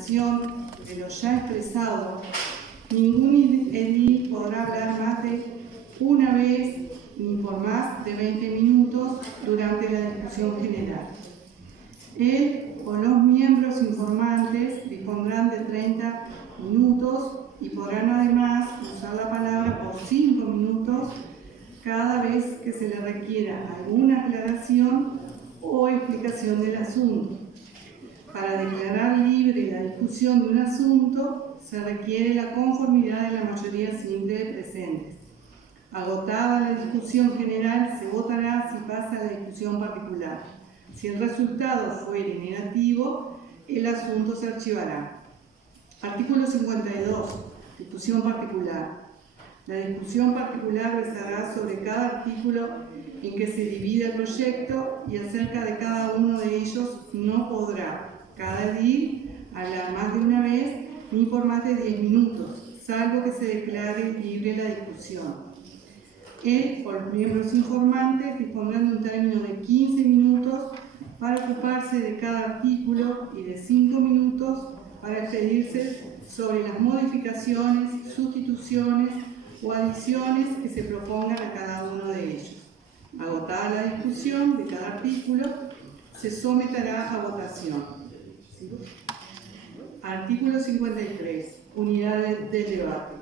determinación de lo ya expresado, ningún edil podrá hablar más de una vez ni por más de 20 minutos durante la discusión general. Él o los miembros informantes dispondrán de 30 minutos y podrán además usar la palabra por 5 minutos cada vez que se le requiera alguna aclaración o explicación del asunto. Para declarar libre la discusión de un asunto, se requiere la conformidad de la mayoría simple de presentes. Agotada la discusión general, se votará si pasa a la discusión particular. Si el resultado fuere negativo, el asunto se archivará. Artículo 52. Discusión particular. La discusión particular versará sobre cada artículo en que se divide el proyecto y acerca de cada uno de ellos no podrá cada edil hablar más de una vez ni por más de 10 minutos, salvo que se declare libre la discusión. Él o los miembros informantes dispondrán de un término de 15 minutos para ocuparse de cada artículo y de 5 minutos para expedirse sobre las modificaciones, sustituciones o adiciones que se propongan a cada uno de ellos. Agotada la discusión de cada artículo, se someterá a votación. Artículo 53. Unidad del debate.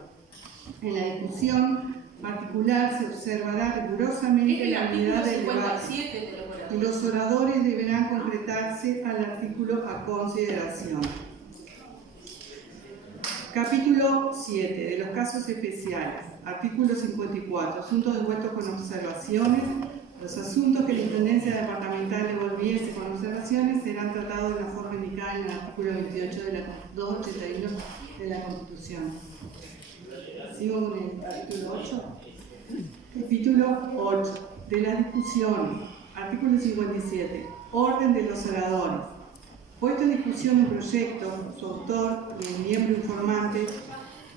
En la discusión particular se observará rigurosamente la unidad del debate y los oradores deberán concretarse al artículo a consideración. Capítulo 7. De los casos especiales. Artículo 54. Asuntos devueltos con observaciones. Los asuntos que la Intendencia Departamental devolviese con observaciones serán tratados de la forma indicada en el artículo 28 de la 281 de la Constitución. Sigo con el capítulo 8. Capítulo 8. De las discusiones. Artículo 57. Orden de los oradores. Puesto en discusión un proyecto, su autor y el miembro informante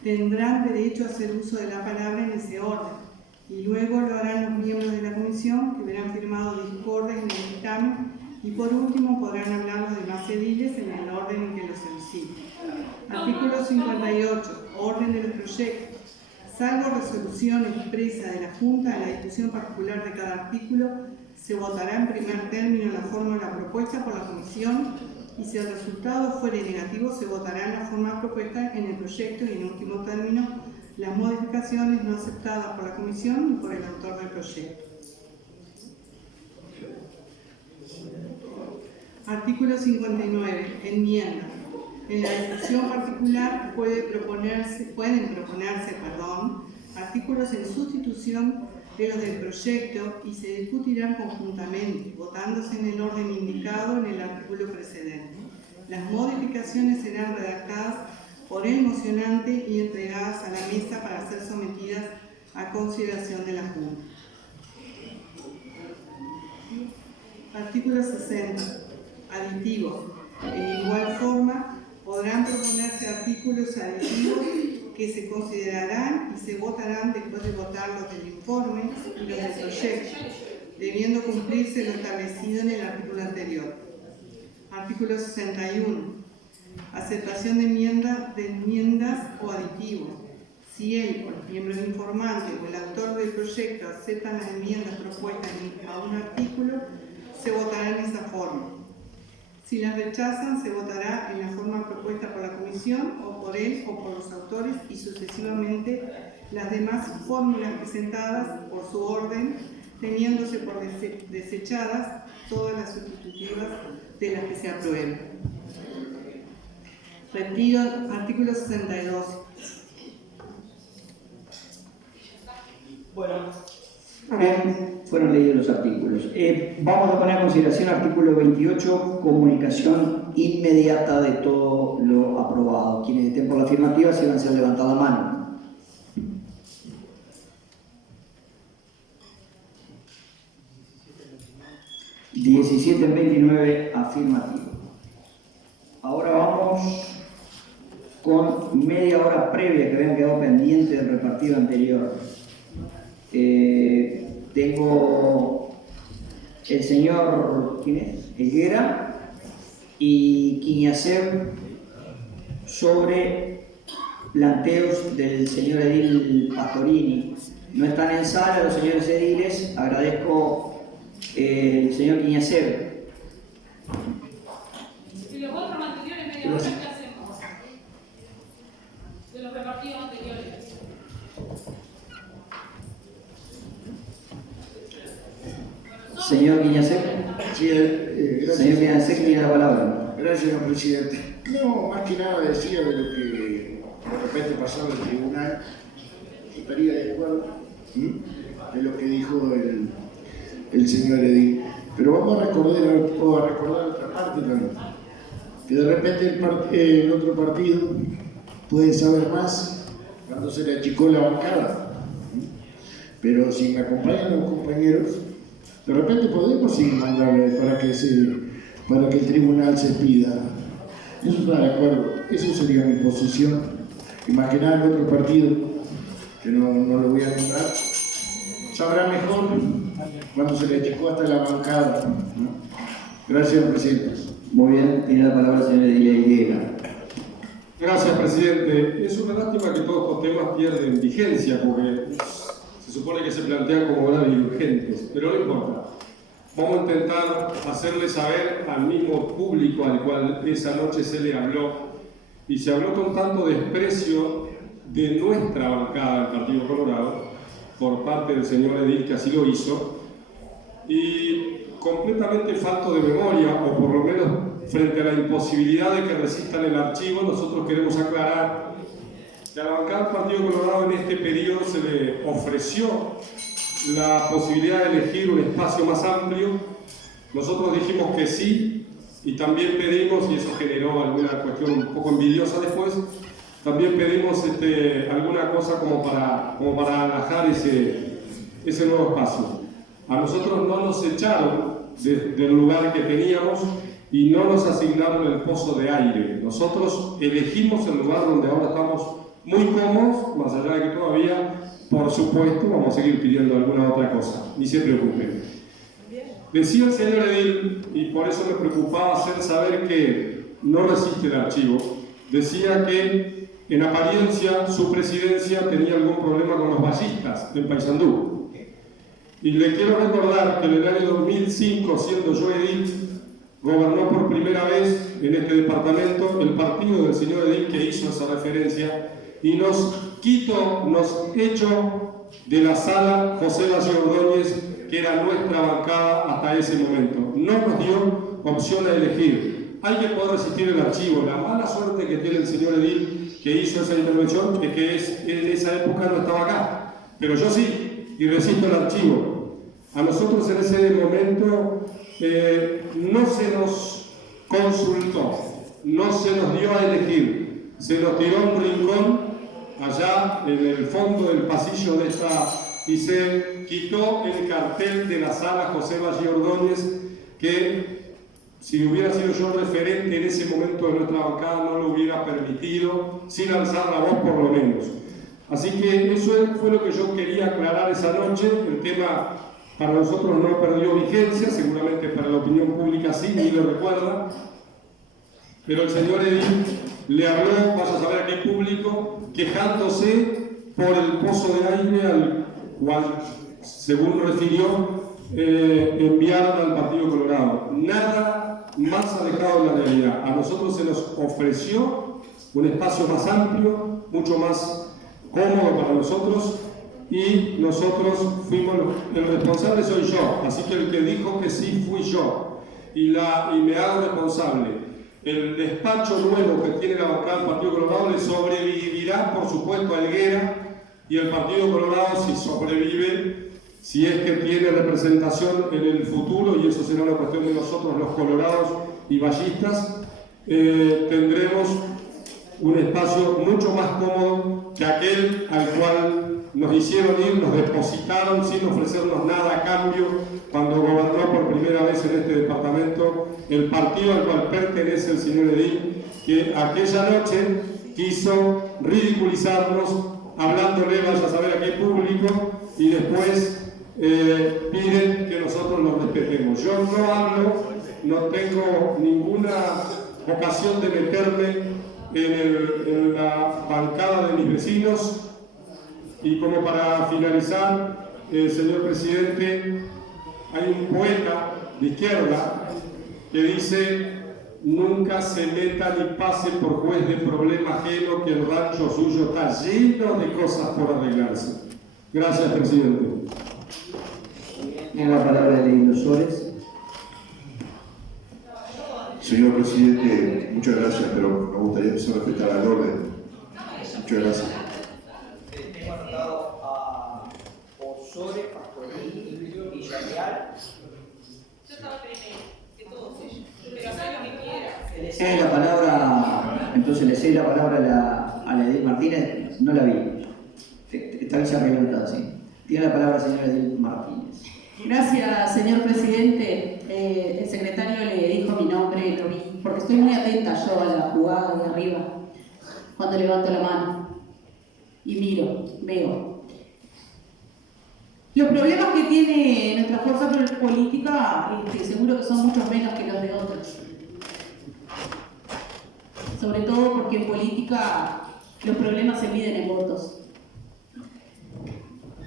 tendrán derecho a hacer uso de la palabra en ese orden, y luego lo harán los miembros de la comisión que hubieran firmado discordes en el dictamen, y por último podrán hablar los demás ediles en el orden en que lo soliciten. Artículo 58. Orden de los proyectos. Salvo resolución expresa de la Junta en la discusión particular de cada artículo, se votará en primer término la fórmula propuesta por la comisión, y si el resultado fuere negativo, se votará en la forma propuesta en el proyecto y en último término las modificaciones no aceptadas por la comisión y por el autor del proyecto. Artículo 59. Enmienda. En la discusión particular pueden proponerse artículos en sustitución de los del proyecto y se discutirán conjuntamente, votándose en el orden indicado en el artículo precedente. Las modificaciones serán redactadas por el mocionante y entregadas a la mesa para ser sometidas a consideración de la Junta. Artículo 60. Aditivos. En igual forma, podrán proponerse artículos aditivos que se considerarán y se votarán después de votar los del informe y los del proyecto, debiendo cumplirse lo establecido en el artículo anterior. Artículo 61. Aceptación de enmiendas o aditivos. Si él, o los miembros informantes o el autor del proyecto aceptan las enmiendas propuestas a un artículo, se votará en esa forma. Si las rechazan, se votará en la forma propuesta por la comisión o por él o por los autores y sucesivamente las demás fórmulas presentadas por su orden, teniéndose por desechadas todas las sustitutivas de las que se aprueben. Retiro artículo 62. Bueno, bien, fueron leídos los artículos. Vamos a poner a consideración artículo 28, comunicación inmediata de todo lo aprobado. Quienes estén por la afirmativa, si van a ser levantar la mano. (17 en 29) afirmativo. Ahora vamos con media hora previa que habían quedado pendientes del repartido anterior. Tengo el señor, ¿quién es? Higuera y Quiñacer sobre planteos del señor edil Pastorini. No están en sala los señores ediles. Agradezco el señor Quiñacer. Y los otros anteriores media hora, ¿qué hacemos? De los repartidos anteriores. Señor Quiñacer. Sí, gracias. Señor Quiñacer, tiene la palabra. Gracias, señor presidente. No, más que nada decía de lo que de repente pasaba en el tribunal. Estaría de acuerdo de lo que dijo el señor edil. Pero vamos a recordar otra parte también. Que de repente el otro partido puede saber más cuando se le achicó la bancada. Pero si me acompañan los compañeros, de repente podemos ir mandarle para que el tribunal se pida. Eso está de acuerdo. Eso sería mi posición. Imaginar el otro partido, que no lo voy a nombrar, sabrá mejor cuando se le achicó hasta la bancada, ¿no? Gracias, presidente. Muy bien, tiene la palabra el señor edil Hiega. Gracias, presidente. Es una lástima que todos estos temas pierden vigencia, porque se supone que se plantean como graves y urgentes, pero no importa. Vamos a intentar hacerle saber al mismo público al cual esa noche se le habló, y se habló con tanto desprecio de nuestra bancada del Partido Colorado, por parte del señor edil que así lo hizo, y completamente falto de memoria, o por lo menos frente a la imposibilidad de que resistan el archivo, nosotros queremos aclarar que a la bancada del Partido Colorado en este periodo se le ofreció la posibilidad de elegir un espacio más amplio. Nosotros dijimos que sí, y también pedimos, y eso generó alguna cuestión un poco envidiosa después, también pedimos alguna cosa como para alajar ese nuevo espacio. A nosotros no nos echaron del lugar que teníamos y no nos asignaron el pozo de aire. Nosotros elegimos el lugar donde ahora estamos muy cómodos, más allá de que todavía, por supuesto, vamos a seguir pidiendo alguna otra cosa. Ni se preocupen. Decía el señor edil, y por eso me preocupaba hacer saber que no resiste el archivo, decía que en apariencia su presidencia tenía algún problema con los ballistas en Paysandú. Y le quiero recordar que en el año 2005, siendo yo edil, gobernó por primera vez en este departamento el partido del señor edil que hizo esa referencia, y nos echó de la sala José Valle Ordóñez, que era nuestra bancada hasta ese momento. No nos dio opción a elegir. Hay que poder resistir el archivo. La mala suerte que tiene el señor edil que hizo esa intervención es que en esa época no estaba acá. Pero yo sí, y resisto el archivo. A nosotros en ese momento no se nos consultó, no se nos dio a elegir. Se nos tiró a un rincón allá en el fondo del pasillo de esta, y se quitó el cartel de la sala José Valle Ordóñez, que si hubiera sido yo referente en ese momento de nuestra bancada no lo hubiera permitido, sin alzar la voz por lo menos. Así que eso fue lo que yo quería aclarar esa noche. El tema para nosotros no perdió vigencia, seguramente para la opinión pública sí, ni lo recuerda, pero el señor edil le habló, vaya a saber a qué público, quejándose por el pozo de aire al cual, según refirió, enviaron al Partido Colorado. Nada más alejado de la realidad. A nosotros se nos ofreció un espacio más amplio, mucho más cómodo para nosotros, y nosotros fuimos el responsable soy yo, así que el que dijo que sí fui yo, y me hago responsable. El despacho nuevo que tiene la bancada del Partido Colorado le sobrevivirá, por supuesto, a Helguera, y el Partido Colorado, si sobrevive, si es que tiene representación en el futuro, y eso será una cuestión de nosotros los colorados y ballistas, tendremos un espacio mucho más cómodo que aquel al cual nos hicieron ir, nos depositaron sin ofrecernos nada a cambio cuando gobernó por primera vez en este departamento el partido al cual pertenece el señor edil, que aquella noche quiso ridiculizarnos hablándole, vaya a saber a qué público, y después piden que nosotros los respetemos. Yo no hablo, no tengo ninguna ocasión de meterme en la bancada de mis vecinos. Y como para finalizar, señor presidente, hay un poeta de izquierda que dice: nunca se meta ni pase por juez de problema ajeno, que el rancho suyo está lleno de cosas por arreglarse. Gracias, presidente. Tiene la palabra de Leilo Suárez. Señor presidente, muchas gracias, pero me gustaría empezar a respetar el orden. Muchas gracias. Tengo anotado a Osore, Pastoril, Villarreal. Yo estaba primero que todos ellos, pero hacer lo que quiera. Le cedo la palabra, entonces le cedo la palabra a la Edith Martínez, no la vi. Está Villarreal, sí. Tiene la palabra la señora Edith Martínez. Gracias, señor presidente. El secretario le dijo mi nombre, lo vi, porque estoy muy atenta yo a la jugada de arriba, cuando levanto la mano y miro, veo. Los problemas que tiene nuestra fuerza política, seguro que son muchos menos que los de otros. Sobre todo porque en política los problemas se miden en votos.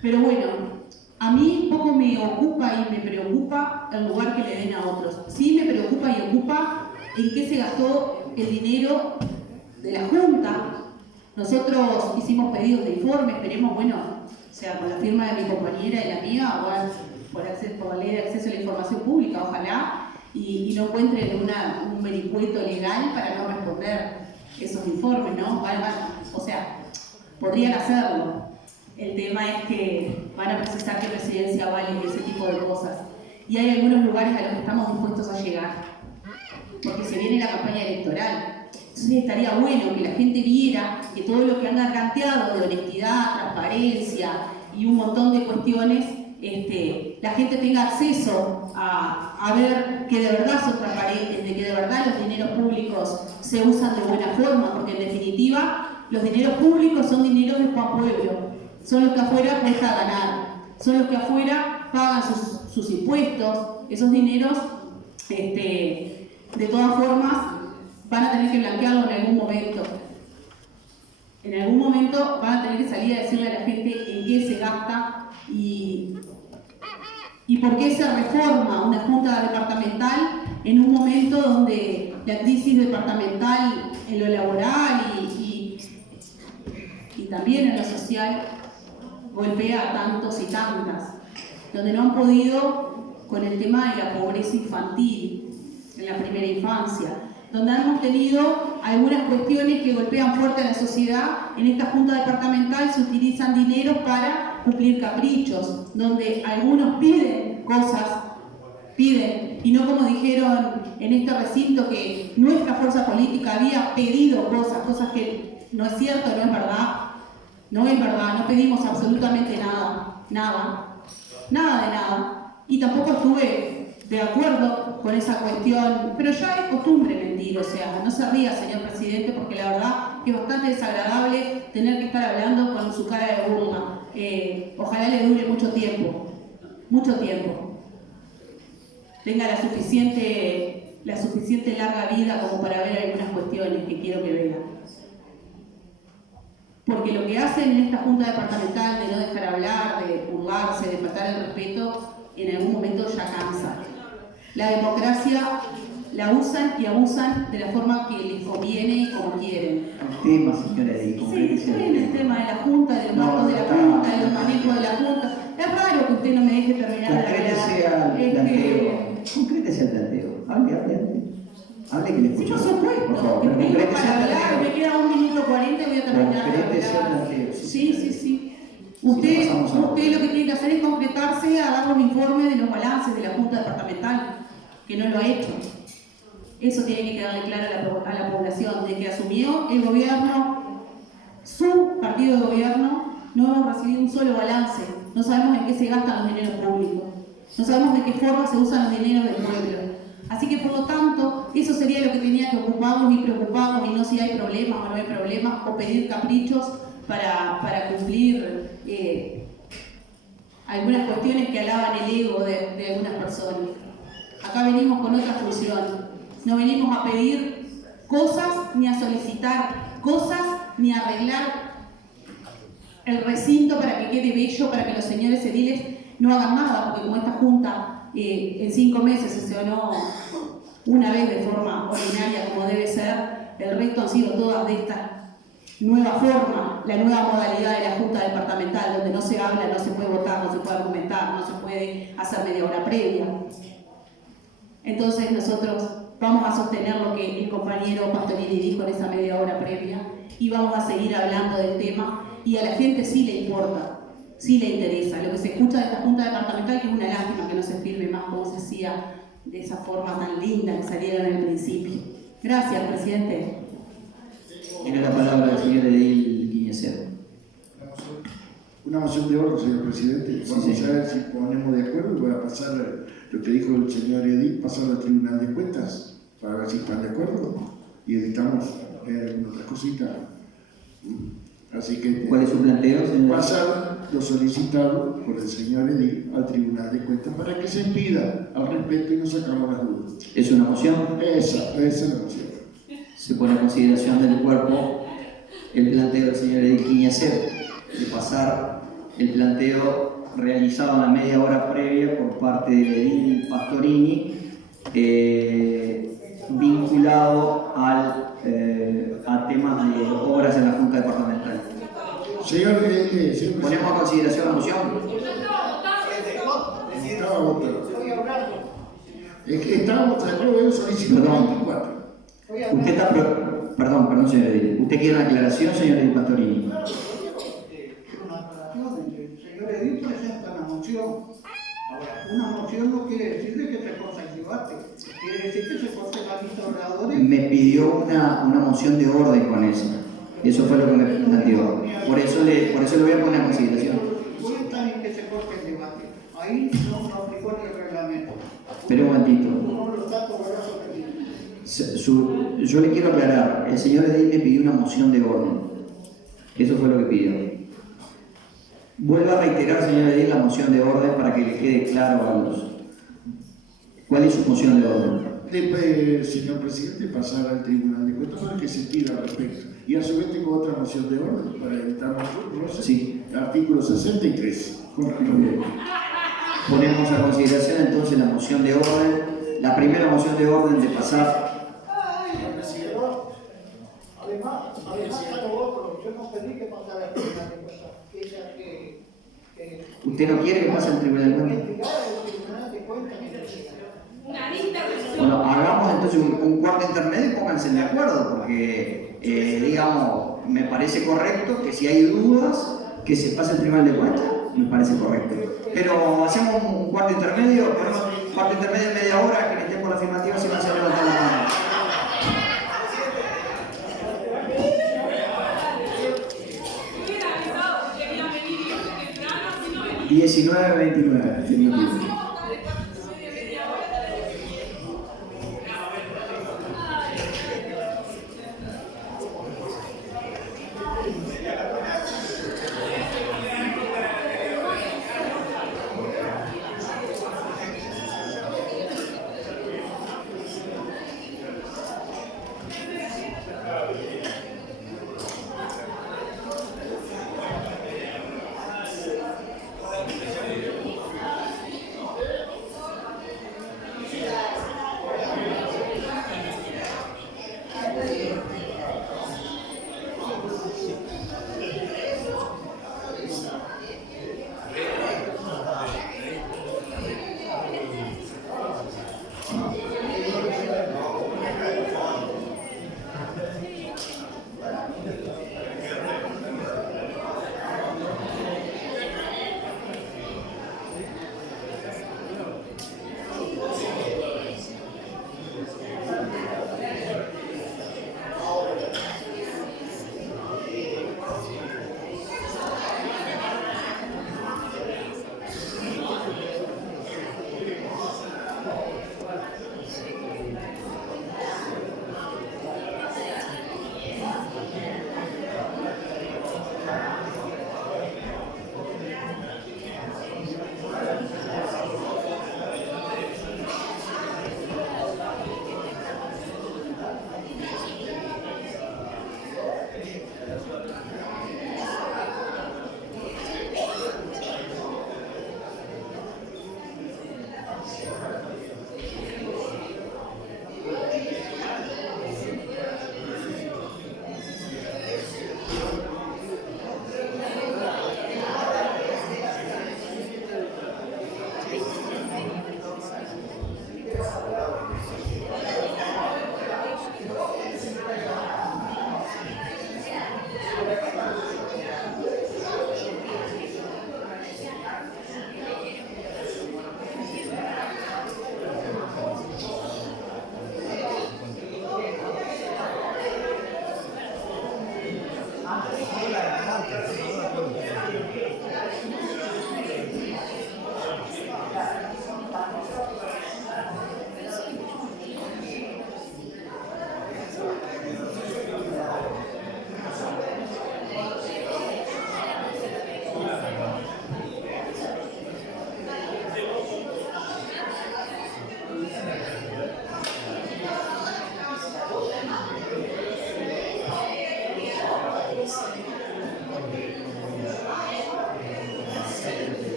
Pero bueno, a mí poco me ocupa y me preocupa el lugar que le den a otros. Sí me preocupa y ocupa en qué se gastó el dinero de la Junta. Nosotros hicimos pedidos de informe, esperemos, bueno, o sea, con la firma de mi compañera y la mía, o por la ley de acceso a la información pública, ojalá, y no encuentren un vericueto legal para no responder esos informes, ¿no? O sea, podrían hacerlo. El tema es que van a precisar que Presidencia vale ese tipo de cosas. Y hay algunos lugares a los que estamos dispuestos a llegar, porque se viene la campaña electoral. Entonces estaría bueno que la gente viera que todo lo que han garganteado de honestidad, transparencia y un montón de cuestiones, la gente tenga acceso a ver que de verdad son transparentes, de que de verdad los dineros públicos se usan de buena forma, porque en definitiva los dineros públicos son dineros de Juan Pueblo. Son los que afuera cuesta ganar, son los que afuera pagan sus impuestos. Esos dineros, de todas formas, van a tener que blanquearlo en algún momento. En algún momento van a tener que salir a decirle a la gente en qué se gasta y por qué se reforma una junta departamental en un momento donde la crisis departamental en lo laboral y también en lo social golpea a tantos y tantas, donde no han podido con el tema de la pobreza infantil en la primera infancia, donde hemos tenido algunas cuestiones que golpean fuerte a la sociedad. En esta junta departamental se utilizan dineros para cumplir caprichos, donde algunos piden cosas, y no como dijeron en este recinto que nuestra fuerza política había pedido cosas que no es cierto, no es verdad. No es verdad, no pedimos absolutamente nada de nada. Y tampoco estuve de acuerdo con esa cuestión, pero ya es costumbre mentir, o sea, no se ría, señor presidente, porque la verdad que es bastante desagradable tener que estar hablando con su cara de burla. Ojalá le dure mucho tiempo, tenga la suficiente larga vida como para ver algunas cuestiones que quiero que vean. Porque lo que hacen en esta junta departamental de no dejar hablar, de burlarse, de faltar el respeto, en algún momento ya cansa. La democracia la usan y abusan de la forma que les conviene y como quieren. El tema, señora Edith, Sí, estoy en el tema de la junta, de los marcos de la junta, de los manejos de la junta. Es raro que usted no me deje terminar de hablar. Concrétese al planteo. Hable que le Sí, escucho. por supuesto, Por favor, que tengo concrétese para al hablar, planteo. me queda 1 minuto 40 y voy a terminar de Concrétese al hablar. planteo. Sí. Usted lo que tiene que hacer es concretarse a dar los informes de los balances de la Junta Departamental, que no lo ha hecho. Eso tiene que quedarle claro a la población, de que asumió el gobierno, su partido de gobierno, no hemos recibido un solo balance, no sabemos en qué se gastan los dineros públicos, no sabemos de qué forma se usan los dineros del pueblo. Así que por lo tanto, eso sería lo que tenía que ocuparnos y preocuparnos, y no si hay problemas o no hay problemas, o pedir caprichos para cumplir algunas cuestiones que alaban el ego de algunas personas. Acá venimos con otra función, no venimos a pedir cosas, ni a solicitar cosas, ni a arreglar el recinto para que quede bello, para que los señores ediles no hagan nada, porque como esta junta en 5 meses sesionó una vez de forma ordinaria como debe ser, el resto han sido todas de esta nueva forma, la nueva modalidad de la junta departamental, donde no se habla, no se puede votar, no se puede argumentar, no se puede hacer media hora previa. Entonces nosotros vamos a sostener lo que el compañero Pastorini dijo en esa media hora previa y vamos a seguir hablando del tema, y a la gente sí le importa, sí le interesa. Lo que se escucha de esta junta departamental, que es una lástima que no se firme más como se hacía de esa forma tan linda que salieron en el principio. Gracias, presidente. Tiene la palabra el señor Edil Guiñecer. Una moción de orden, señor presidente. Vamos Sí, sí. a ver si ponemos de acuerdo y voy a pasar lo que dijo el señor Edil, pasarlo al Tribunal de Cuentas para ver si están de acuerdo y editamos otras cositas. Así que ¿Cuál es su planteo, señor? pasar lo solicitado por el señor Edil al Tribunal de Cuentas para que se pida al respecto y nos sacamos las dudas. ¿Es una moción? Esa es la moción. Se pone a consideración del cuerpo el planteo del señor Edil Guiñecer de pasar el planteo realizado en la media hora previa por parte del Edil Pastorini vinculado a temas de obras en la Junta Departamental. Señor presidente. Ponemos a consideración la moción. Estaba votando. Es que estábamos de acuerdo en solicitar Perdón. 24. Usted está... Perdón, señor Edil. ¿Usted quiere una aclaración, señor Edil Pastorini? Una aclaración, el señor Edil presenta una moción. Ahora, una moción no quiere decir de que se corta el debate, quiere decir que se corte la lista de oradores. Me pidió una moción de orden con eso. Eso fue lo que me planteó. Por eso le voy a poner a consideración. Voy a estar en que se corte el debate. Ahí no aplicó ni el reglamento. Espere un momentito. No lo está cobrando. Yo le quiero aclarar. El señor Edil me pidió una moción de orden. Eso fue lo que pidió. Vuelvo a reiterar, señor Edil, la moción de orden para que le quede claro a los... ¿Cuál es su moción de orden? Señor presidente, pasar al Tribunal de Cuentas para que se pida al respecto. Y a su vez tengo otra moción de orden para evitar nosotros. Sí. Artículo 63. Correcto. Ponemos a consideración entonces la moción de orden. La primera moción de orden de pasar... Además, a lo otro, yo no pedí que pasara el tribunal de cuentas. ¿Usted no quiere que pase al Tribunal de Cuentas? Una lista de Bueno, hagamos entonces un cuarto intermedio y pónganse de acuerdo, porque, digamos, me parece correcto que si hay dudas, que se pase al Tribunal de Cuentas, me parece correcto. Pero hacemos un cuarto intermedio, ponemos un cuarto intermedio de media hora, que esté por la afirmativa, si no se levanta la mano. hubiera avisado que querían venir y temprano, si no venía. 19:29, afirmativo.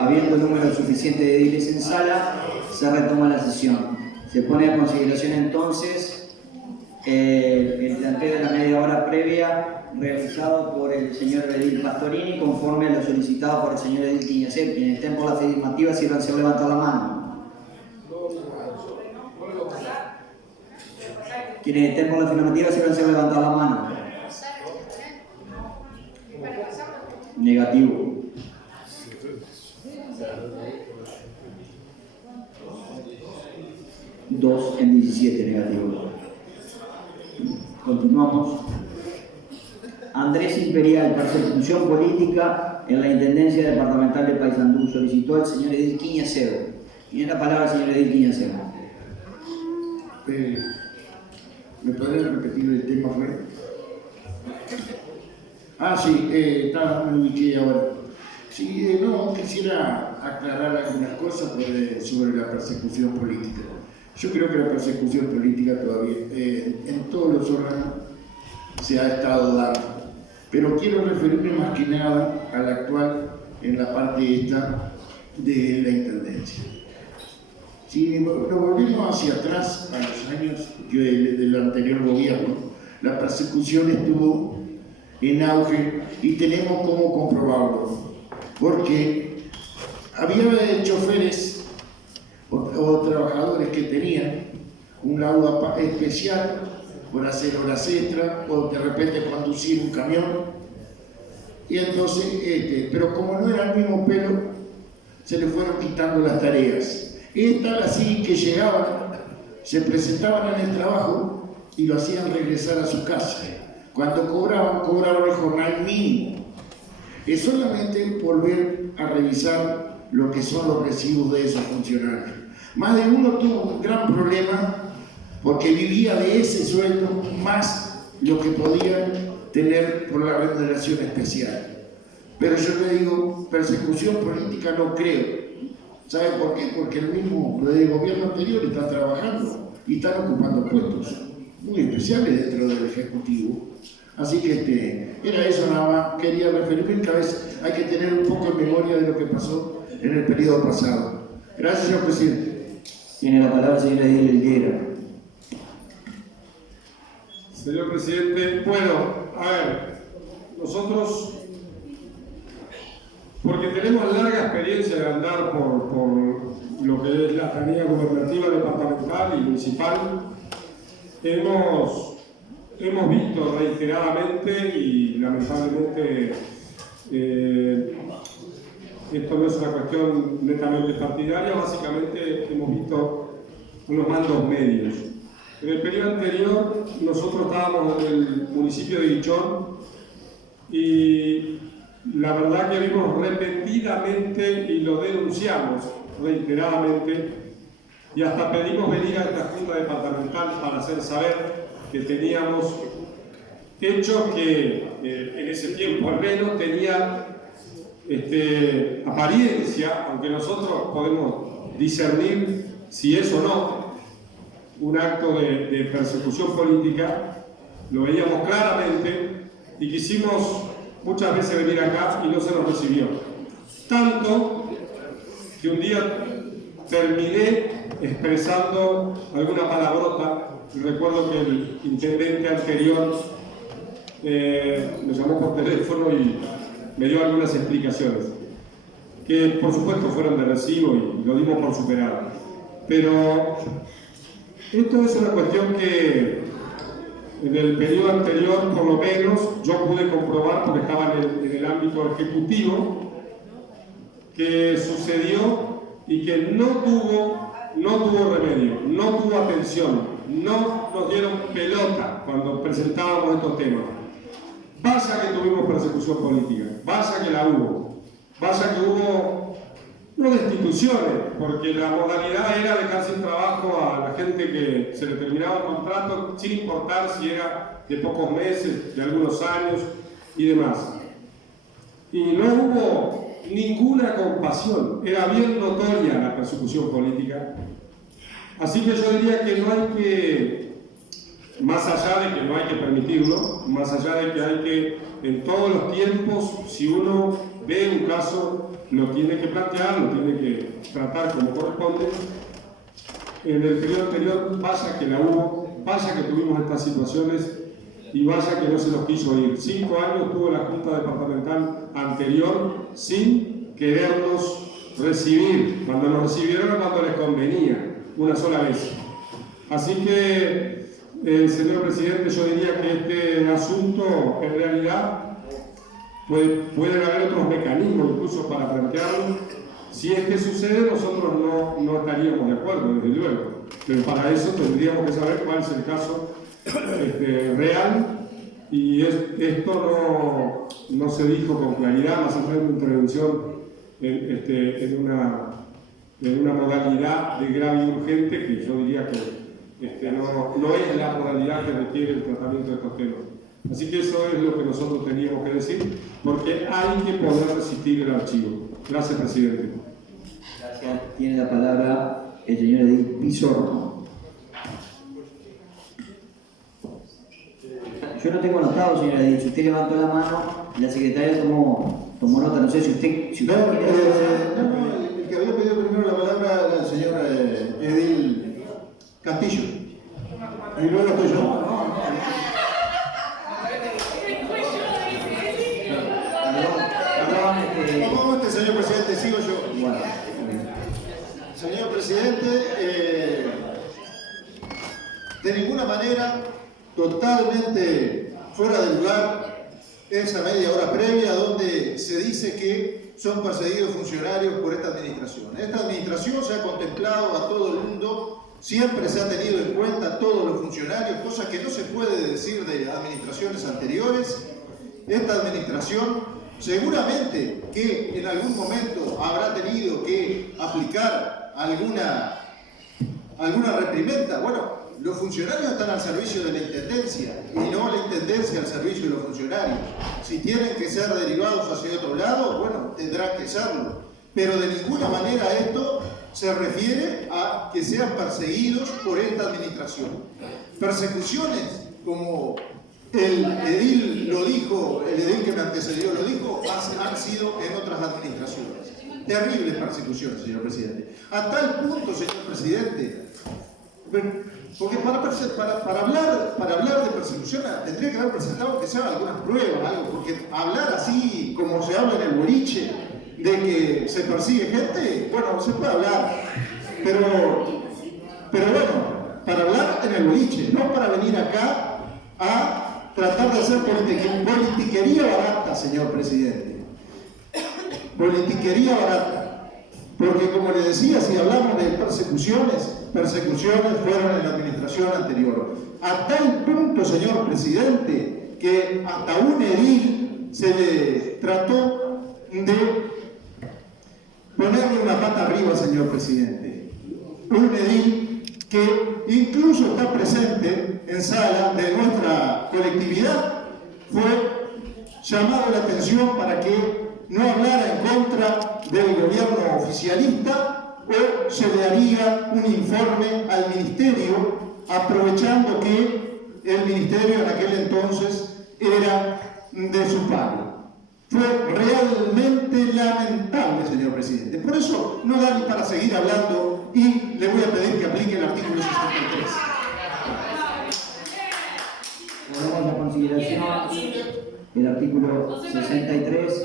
Habiendo número suficiente de ediles en sala, se retoma la sesión. Se pone a consideración entonces el planteo de la media hora previa realizado por el señor edil Pastorini conforme a lo solicitado por el señor edil Quiñacet. Quienes estén por la afirmativa, sírvanse a levantar la mano. Quienes estén por la afirmativa, sírvanse a levantar la mano. Negativo. Dos en 17 negativo. Continuamos. Andrés Imperial, persecución política en la Intendencia Departamental de Paysandú. Solicitó al señor edil Quiñaceo. Tiene la palabra el señor edil Quiñaceo. ¿Me podrían repetir el tema, Fred? Ah, sí, me ubiqué ahora. Sí, no, quisiera aclarar algunas cosas sobre la persecución política. Yo creo que la persecución política todavía, en todos los órganos, se ha estado dando. Pero quiero referirme más que nada a la actual, en la parte esta de la Intendencia. Si nos volvemos hacia atrás, a los años del anterior gobierno, la persecución estuvo en auge y tenemos cómo comprobarlo. Porque había choferes o trabajadores que tenían un laudo especial por hacer horas extra o de repente conducir un camión. Y entonces, pero como no era el mismo pelo, se le fueron quitando las tareas. Y tal así que llegaban, se presentaban en el trabajo y lo hacían regresar a su casa. Cuando cobraban el jornal mínimo. Es solamente volver a revisar lo que son los recibos de esos funcionarios. Más de uno tuvo un gran problema porque vivía de ese sueldo más lo que podían tener por la remuneración especial. Pero yo le digo, persecución política no creo. ¿Sabe por qué? Porque el mismo gobierno anterior está trabajando y están ocupando puestos muy especiales dentro del Ejecutivo. Así que era eso nada más. Quería referirme que a veces hay que tener un poco de memoria de lo que pasó en el periodo pasado. Gracias, señor presidente. Tiene la palabra el señor Edil Helguera. Señor presidente, bueno, a ver, nosotros, porque tenemos larga experiencia de andar por lo que es la tarea gubernativa, departamental y municipal, hemos visto reiteradamente y lamentablemente esto no es una cuestión netamente partidaria, básicamente hemos visto unos mandos medios. En el periodo anterior nosotros estábamos en el municipio de Guichón y la verdad que vimos repetidamente y lo denunciamos reiteradamente y hasta pedimos venir a esta Junta Departamental para hacer saber que teníamos hechos que en ese tiempo al menos tenían apariencia, aunque nosotros podemos discernir si es o no un acto de persecución política, lo veíamos claramente y quisimos muchas veces venir acá y no se nos recibió. Tanto que un día terminé expresando alguna palabrota. Recuerdo que el intendente anterior me llamó por teléfono y me dio algunas explicaciones, que por supuesto fueron de recibo y lo dimos por superado. Pero esto es una cuestión que en el periodo anterior, por lo menos, yo pude comprobar, porque estaba en el ámbito ejecutivo, que sucedió y que no tuvo remedio, no tuvo atención, no nos dieron pelota cuando presentábamos estos temas. Vaya que tuvimos persecución política, vaya que la hubo, vaya que hubo no destituciones, porque la modalidad era dejar sin trabajo a la gente que se le terminaba el contrato, sin importar si era de pocos meses, de algunos años y demás. Y no hubo ninguna compasión, era bien notoria la persecución política. Así que yo diría que no hay que, más allá de que no hay que permitirlo, más allá de que hay que, en todos los tiempos, si uno ve un caso, lo tiene que plantear, lo tiene que tratar como corresponde. En el periodo anterior, vaya que la hubo, vaya que tuvimos estas situaciones y vaya que no se nos quiso ir. 5 años tuvo la Junta Departamental anterior sin querernos recibir. Cuando nos recibieron, cuando les convenía, una sola vez. Así que, señor presidente, yo diría que este asunto en realidad pueden haber otros mecanismos incluso para plantearlo. Si es que sucede, nosotros no estaríamos de acuerdo, desde luego. Pero para eso tendríamos que saber cuál es el caso real. Y esto no se dijo con claridad, más allá de una intervención en una modalidad de grave y urgente, que yo diría que no es la moralidad que requiere el tratamiento de estos temas. Así que eso es lo que nosotros teníamos que decir, porque hay que poder resistir el archivo. Gracias, presidente. Gracias. Tiene la palabra el señor Edil Pizorno. Yo no tengo anotado, señora Edil. Si usted levantó la mano, la secretaria tomó nota. No sé si usted el que había pedido primero la palabra era el señor Edil Castillo. Y luego estoy yo. Señor presidente, sigo yo. Bueno, Señor presidente, de ninguna manera, totalmente fuera de lugar, esa media hora previa donde se dice que son perseguidos funcionarios por esta administración. Esta administración se ha contemplado a todo el mundo, siempre se ha tenido en cuenta a todos los funcionarios, cosa que no se puede decir de administraciones anteriores. Esta administración seguramente que en algún momento habrá tenido que aplicar alguna reprimenda. Bueno, los funcionarios están al servicio de la Intendencia y no la Intendencia al servicio de los funcionarios. Si tienen que ser derivados hacia otro lado, bueno, tendrán que serlo. Pero de ninguna manera esto se refiere a que sean perseguidos por esta administración. Persecuciones como el edil lo dijo, el edil que me antecedió lo dijo, han sido en otras administraciones. Terribles persecuciones, señor presidente. A tal punto, señor presidente, porque para hablar de persecución tendría que haber presentado que sea algunas pruebas, algo, porque hablar así como se habla en el boliche, de que se persigue gente, bueno, se puede hablar, pero bueno, para hablar en el boliche, no para venir acá a tratar de hacer politiquería barata, señor presidente. Politiquería barata. Porque como le decía, si hablamos de persecuciones fueron en la administración anterior. A tal punto, señor presidente, que hasta un edil se le trató de ponerle una pata arriba, señor presidente. Un edil que incluso está presente en sala de nuestra colectividad, fue llamado la atención para que no hablara en contra del gobierno oficialista o se le haría un informe al ministerio, aprovechando que el ministerio en aquel entonces era de su padre. Fue realmente lamentable, señor presidente. Por eso no da ni para seguir hablando y le voy a pedir que aplique el artículo 63. ponemos a consideración el artículo 63.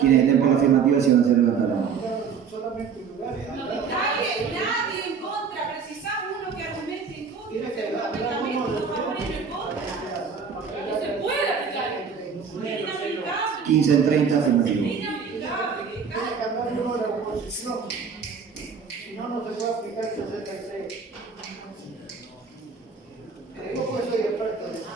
Quienes estén por la afirmativa se van a hacer levantar la mano. Nadie en contra, precisamos uno que argumente en contra, perfectamente, los favores en contra. No se puede aplicar. Es inaplicable. 15 en 30 afirmativo. Es inaplicable. Tiene que hablar uno de la oposición. Si no, no se puede aplicar el 63. Yo soy experto de eso.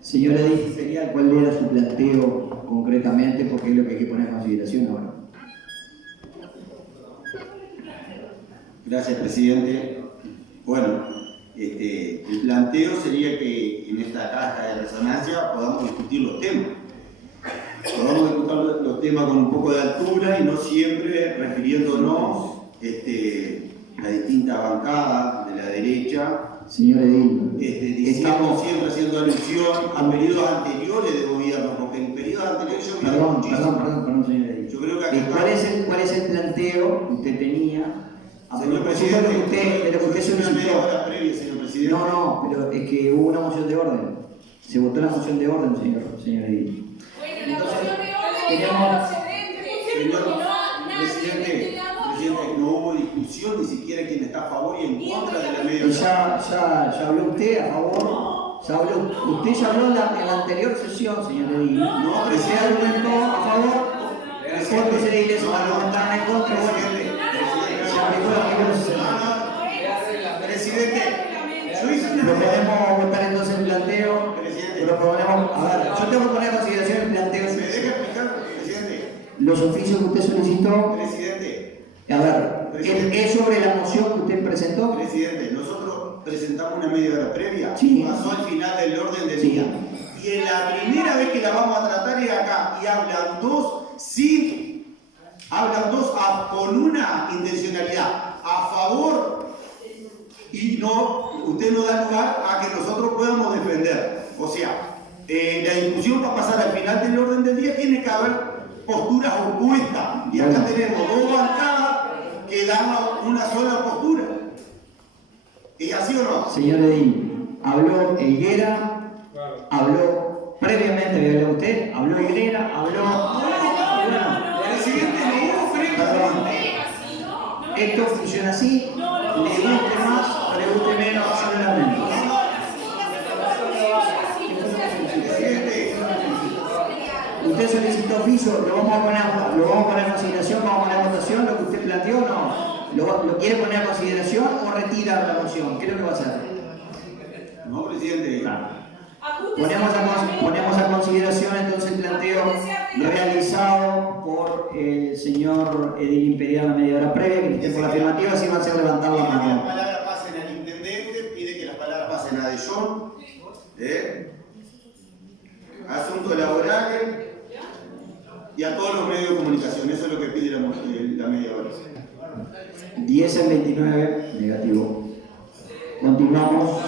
Señora Edith, sería cuál era su planteo concretamente, porque es lo que hay que poner en consideración ahora. Gracias, presidente. Bueno, el planteo sería que en esta caja de resonancia podamos discutir los temas. Podamos discutir los temas con un poco de altura y no siempre refiriéndonos a distintas bancadas de la derecha. Señor Edil, Estamos siempre haciendo alusión a periodos anteriores de gobierno, porque en periodos anteriores yo miraba muchísimo. Perdón, señor Edil. Yo creo que ¿Cuál es el planteo que usted tenía? Señor presidente, de lo que usted una media solicitó. hora previa, señor presidente. No, pero es que hubo una moción de orden. Se votó la moción de orden, señor Edil. Bueno, la moción de orden teníamos- es procedente, porque no nadie Presidente, no hubo discusión ni siquiera quien está a favor y en contra de la media Y hora. ya habló usted a favor. Usted ya habló en la anterior sesión, señor Edil. No, Usted argumentó a favor. ¿Cuántos ediles argumentaron en contra? Bueno, se aplicó el artículo 60. Presidente, yo hice una Proponemos votar entonces el planteo. Proponemos, a ver, yo tengo que poner en consideración el planteo. ¿Me deja explicar, presidente? Los oficios que usted solicitó. Presidente, A ver, ¿es sobre la moción que usted presentó? Presidente, nosotros presentamos una media hora previa, Sí. pasó al final del orden del Sí. día. Y en la primera vez que la vamos a tratar es acá, y hablan dos con una intencionalidad a favor, y no, usted no da lugar a que nosotros podamos defender. O sea, la discusión va a pasar al final del orden del día, tiene que haber posturas opuestas. Y acá tenemos dos bancadas que dan una sola postura. ¿Es así o no? Señor Edil, habló Higuera, habló previamente, había hablado usted, habló Higuera, habló... Presidente, no hubo Perdón. Esto funciona así, le guste más o le guste menos, yo lo lamento. Usted solicitó oficio, lo vamos a poner en consideración, vamos a poner a votación, lo que usted planteó, no. ¿Lo quiere poner a consideración o retira la moción? ¿Qué es lo que va a hacer? No, presidente. Ponemos a consideración entonces el planteo realizado por el señor Edil Imperial a media hora previa, que por la afirmativa sí va a hacer levantar la Pide que las mano. palabras pasen al intendente, pide que las palabras pasen a De Jong, asuntos laborales y a todos los medios de comunicación. Eso es lo que pide la media hora. 10 en 29, negativo. Continuamos.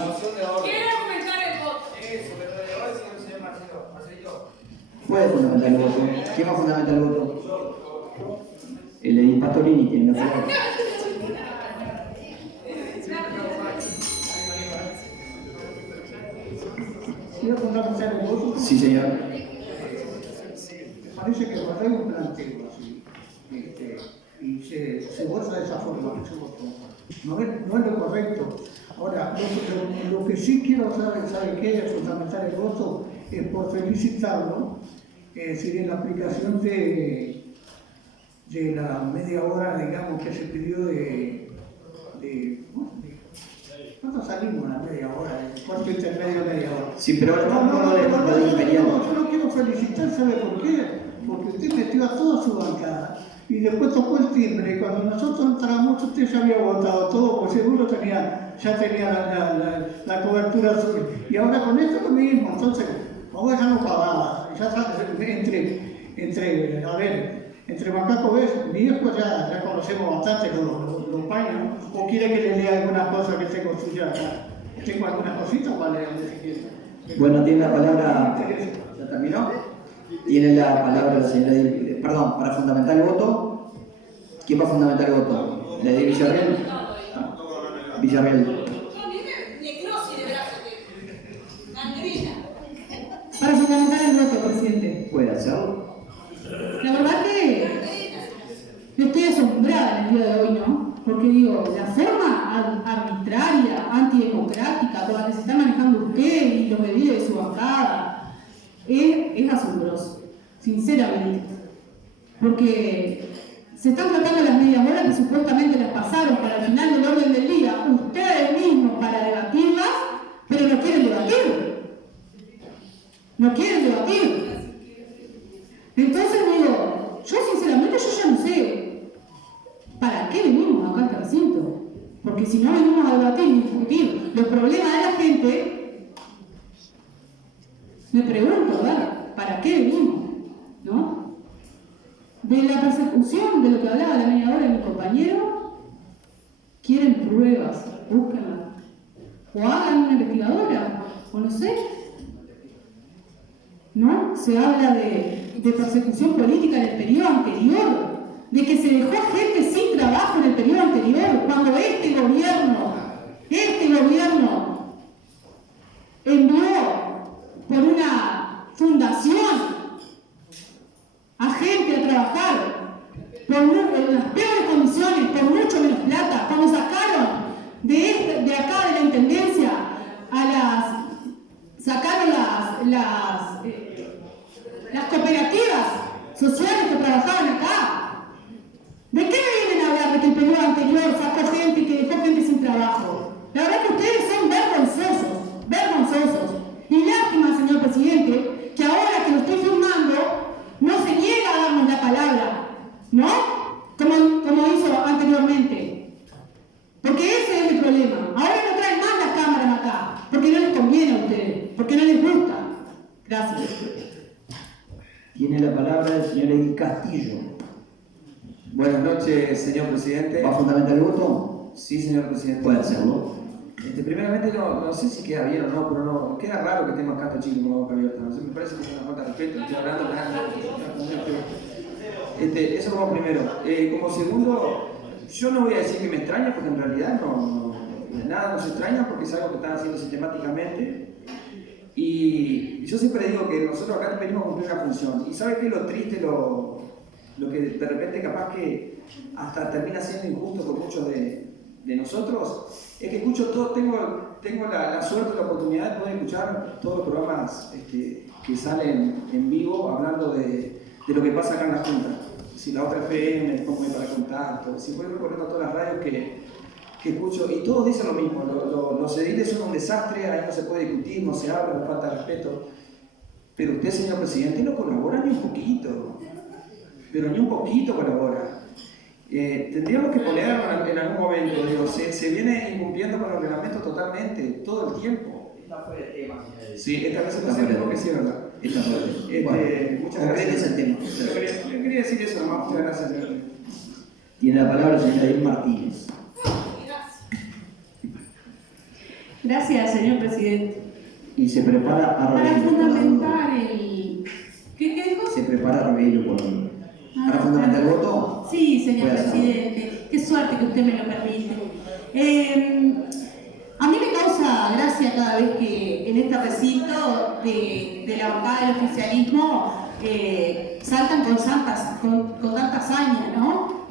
¿Quiere argumentar el voto? ¿Puede fundamentar el voto? ¿Quién va a fundamentar el voto? El Edil Pastorini tiene la palabra. ¿Quiero fundamentar el voto? Sí, señor. Parece que cuando hay un planteo así, y se vota de esa forma, no es lo correcto. Ahora, lo que sí quiero saber, ¿sabe qué? Es fundamentar el voto, es por felicitarlo, es decir, en la aplicación de la media hora, digamos, que se pidió ¿cuánto salimos a la media hora? ¿Cuánto intermedio media hora? Sí, pero ahora estamos con lo de Imperial. Yo lo quiero felicitar, ¿sabe por qué? Porque usted metió a toda su bancada y después tocó el timbre y cuando nosotros entramos usted ya había votado todo, pues seguro ya tenía la cobertura suya. Y ahora con esto es lo mismo, entonces, vamos ya no pagaba, ya entre Macaco ves, viejos ya conocemos bastante los paños, ¿no? O quiere que le lea alguna cosa que tengo suya acá. Tengo algunas cositas para leerle si quiere. Bueno, tiene la palabra. ¿Ya terminó? Tiene la palabra la señora Edil. Perdón, para fundamentar el voto. ¿Quién va a fundamentar el voto? ¿La de Villarreal? Villarreal. Necrosis de brazos, gangrena. Para fundamentar el voto, presidente. ¿Puede hacerlo? La verdad que yo estoy asombrada en el día de hoy, ¿no? Porque digo, la forma arbitraria, antidemocrática, con la que se está manejando usted y los medios de su bancada, es asombroso, sinceramente. Porque se están tratando las medias horas que supuestamente las pasaron para el final del orden del día, ustedes mismos para debatirlas, pero no quieren debatir. No quieren debatir. Entonces digo, yo sinceramente ya no sé para qué venimos acá a este recinto. Porque si no venimos a debatir y discutir los problemas de la gente, me pregunto, ¿verdad? ¿Para qué venimos? ¿No? De la persecución, de lo que hablaba la media hora de mi compañero, quieren pruebas, búsquenlas. O hagan una investigadora, o no sé. ¿No? Se habla de persecución política en el periodo anterior, de que se dejó gente sin trabajo en el periodo anterior, cuando este gobierno envió por una fundación a gente a trabajar en las peores condiciones, por mucho menos plata, cuando sacaron de acá de la intendencia sacaron las cooperativas sociales que trabajaban acá. ¿De qué me vienen a hablar de que el periodo anterior sacó gente y que dejó gente sin trabajo? La verdad es que ustedes son vergonzosos. Y lástima, señor presidente, que ahora que lo estoy firmando, no se niega a darnos la palabra, ¿no? Como hizo del Castillo. Buenas noches, señor presidente. ¿Va a fundamentar el voto? Sí, señor presidente. Puede hacerlo. Primeramente, no sé si queda bien o no, pero no, queda raro que estemos acá chicos con la boca abierta. No sé, me parece que es una falta de respeto. Estoy hablando eso como primero. Como segundo, yo no voy a decir que me extraña, porque en realidad nada nos extraña, porque es algo que están haciendo sistemáticamente. Y yo siempre digo que nosotros acá venimos a cumplir una función. ¿Y sabe qué es lo triste, lo que de repente capaz que hasta termina siendo injusto por muchos de nosotros? Es que escucho todo, tengo la suerte, la oportunidad de poder escuchar todos los programas que salen en vivo hablando de lo que pasa acá en la Junta. Si la otra FM, ponme para contacto, si voy recorriendo todas las radios que escucho, y todos dicen lo mismo, los ediles son un desastre, ahí no se puede discutir, no se habla, no falta respeto. Pero usted, señor presidente, no colabora ni un poquito, pero ni un poquito colabora. Tendríamos que ponerlo en algún momento, digo, se viene incumpliendo con el reglamento totalmente, todo el tiempo. Está fuera de tema, señor. Sí, esta vez se puede hacer porque sí, es verdad. Está fuera de tema. Muchas gracias. el tema. Yo quería decir eso nomás, muchas gracias, señor. Tiene la palabra el señor Edil Martínez. Gracias, señor presidente. Y se prepara a Para Rebelo. fundamentar el... ¿Qué dijo? Se prepara a Rebelo por hoy. ¿Para fundamentar el voto? Sí, señor Puede hacerlo. presidente. Qué suerte que usted me lo permite. A mí me causa gracia cada vez que en este recinto de la bancada del oficialismo saltan con tanta hazaña, ¿no?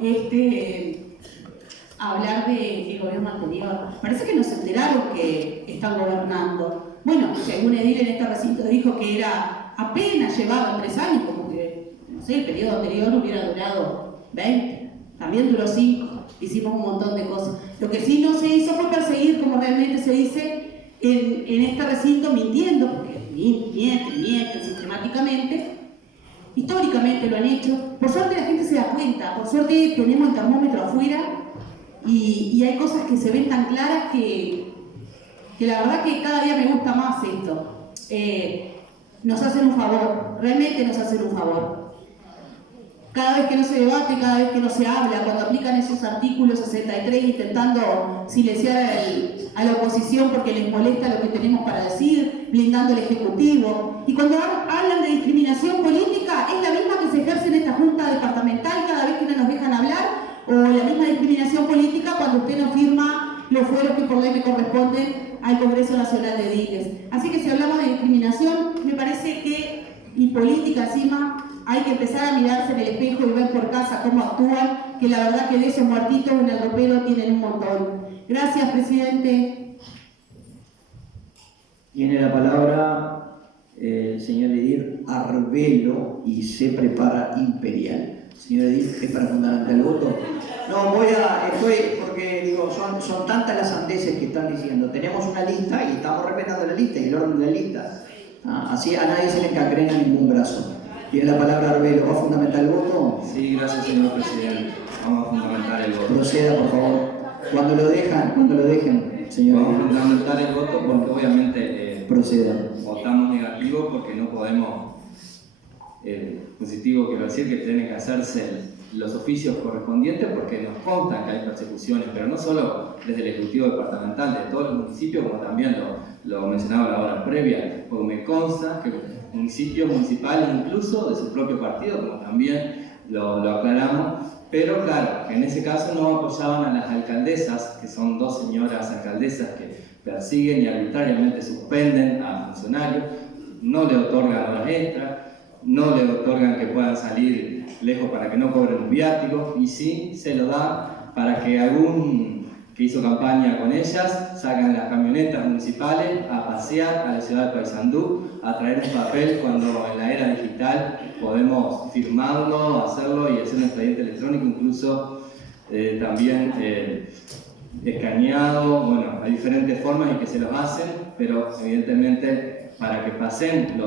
A hablar del gobierno anterior. Parece que no se enteraron que están gobernando. Bueno, según Edil en este recinto dijo que apenas llevaban 3 años, como que, no sé, el periodo anterior hubiera durado 20, también duró 5, hicimos un montón de cosas. Lo que sí no se hizo fue perseguir, como realmente se dice en este recinto, mintiendo, porque mienten sistemáticamente. Históricamente lo han hecho. Por suerte la gente se da cuenta, por suerte tenemos el termómetro afuera y hay cosas que se ven tan claras que la verdad que cada día me gusta más esto. Nos hacen un favor, realmente nos hacen un favor. Cada vez que no se debate, cada vez que no se habla, cuando aplican esos artículos 63 intentando silenciar a la oposición porque les molesta lo que tenemos para decir, blindando el Ejecutivo. Y cuando hablan de discriminación política, es la misma que se ejerce en esta Junta Departamental cada vez que no nos dejan hablar, o la misma discriminación política cuando usted no firma los fueros que por ley le corresponden al Congreso Nacional de Ediles. Así que si hablamos de discriminación, me parece que, y política encima, hay que empezar a mirarse en el espejo y ver por casa cómo actúan, que la verdad que de esos muertitos en el ropero tienen un montón. Gracias, presidente. Tiene la palabra el señor Edil Arbelo y se prepara Imperial. Señor Edil, ¿es para fundamentar el voto? No, porque digo, son tantas las sandeces que están diciendo. Tenemos una lista y estamos respetando la lista y el orden de la lista. Así a nadie se le encancrena ningún brazo. Tiene la palabra Arbelo. ¿Va a fundamentar el voto? Sí, gracias, señor presidente. Vamos a fundamentar el voto. Proceda, por favor. Cuando lo dejen, señor. Vamos a fundamentar el voto porque obviamente proceda. Votamos negativo porque no podemos, positivo quiero decir que tienen que hacerse los oficios correspondientes porque nos consta que hay persecuciones, pero no solo desde el Ejecutivo Departamental, de todos los municipios, como también lo mencionaba la hora previa, porque me consta que municipios municipales, incluso de su propio partido, como también lo aclaramos, pero claro, en ese caso no apoyaban a las alcaldesas, que son 2 señoras alcaldesas que persiguen y arbitrariamente suspenden a funcionarios, no le otorgan horas extras, no le otorgan que puedan salir lejos para que no cobren un viático, y sí se lo da para que algún que hizo campaña con ellas sacan las camionetas municipales a pasear a la ciudad de Paysandú, a traer un papel cuando en la era digital podemos firmarlo, hacerlo y hacer un expediente electrónico, incluso también escaneado. Bueno, hay diferentes formas en que se los hacen, pero evidentemente para que pasen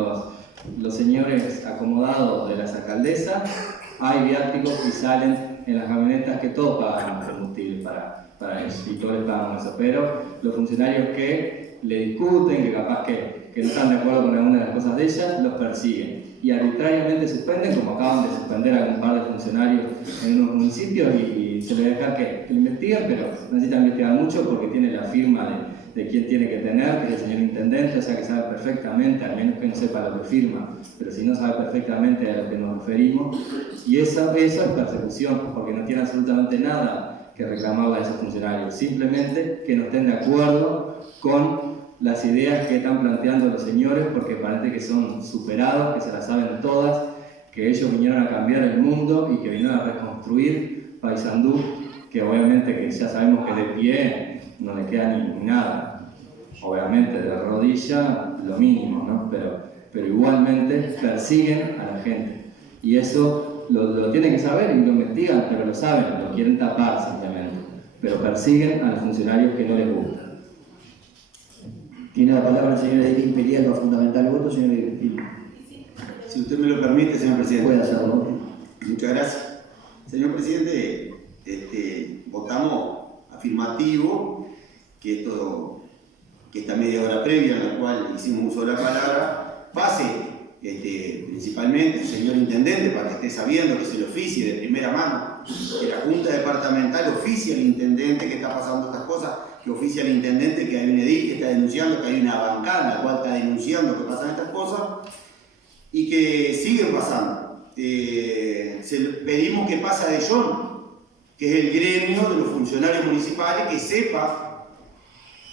los señores acomodados de las alcaldesas, hay viáticos y salen en las camionetas que todos pagan combustible para eso, y todos les pagan eso, pero los funcionarios que le discuten, que capaz que no están de acuerdo con alguna de las cosas de ellas, los persiguen. y arbitrariamente suspenden, como acaban de suspender a un par de funcionarios en unos municipios y se les deja que lo investiguen, pero necesitan investigar mucho porque tiene la firma de quién tiene que tener, que es el señor intendente, o sea que sabe perfectamente, al menos que no sepa lo que firma, pero si no sabe perfectamente a lo que nos referimos, y eso es persecución, porque no tiene absolutamente nada que reclamarle a esos funcionarios, simplemente que no estén de acuerdo con las ideas que están planteando los señores, porque parece que son superados, que se las saben todas, que ellos vinieron a cambiar el mundo y que vinieron a reconstruir Paysandú, que obviamente que ya sabemos que de pie no le queda ni nada, obviamente de rodilla lo mínimo, ¿no? Pero igualmente persiguen a la gente, y eso lo tienen que saber y lo investigan, pero lo saben, lo quieren tapar simplemente, pero persiguen a los funcionarios que no les gusta. Tiene la palabra la señora Edith Imperial para fundamentar el voto, señora Edith. Si usted me lo permite, señor presidente. Puede hacerlo. Muchas gracias. Señor presidente, votamos afirmativo que esta media hora previa en la cual hicimos uso de la palabra pase principalmente el señor intendente, para que esté sabiendo que se le oficie de primera mano, que la Junta Departamental oficie al intendente que está pasando estas cosas, que oficia al intendente que hay un edil que está denunciando, que hay una bancada en la cual está denunciando que pasan estas cosas y que siguen pasando. Pedimos que pase a DEJON, que es el gremio de los funcionarios municipales, que sepa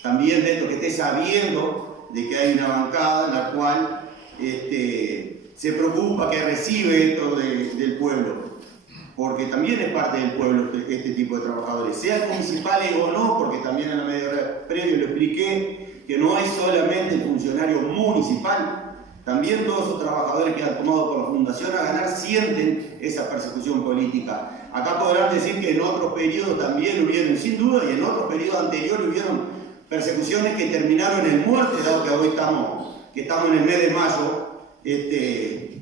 también de esto, que esté sabiendo de que hay una bancada en la cual se preocupa, que recibe esto del pueblo, porque también es parte del pueblo este tipo de trabajadores, sean municipales o no, porque también en la media hora previa lo expliqué, que no es solamente el funcionario municipal, también todos esos trabajadores que han tomado por la Fundación a Ganar sienten esa persecución política. Acá podrán decir que en otros periodos también hubieron, sin duda, y en otros periodos anteriores hubieron persecuciones que terminaron en muerte, dado que hoy estamos en el mes de mayo.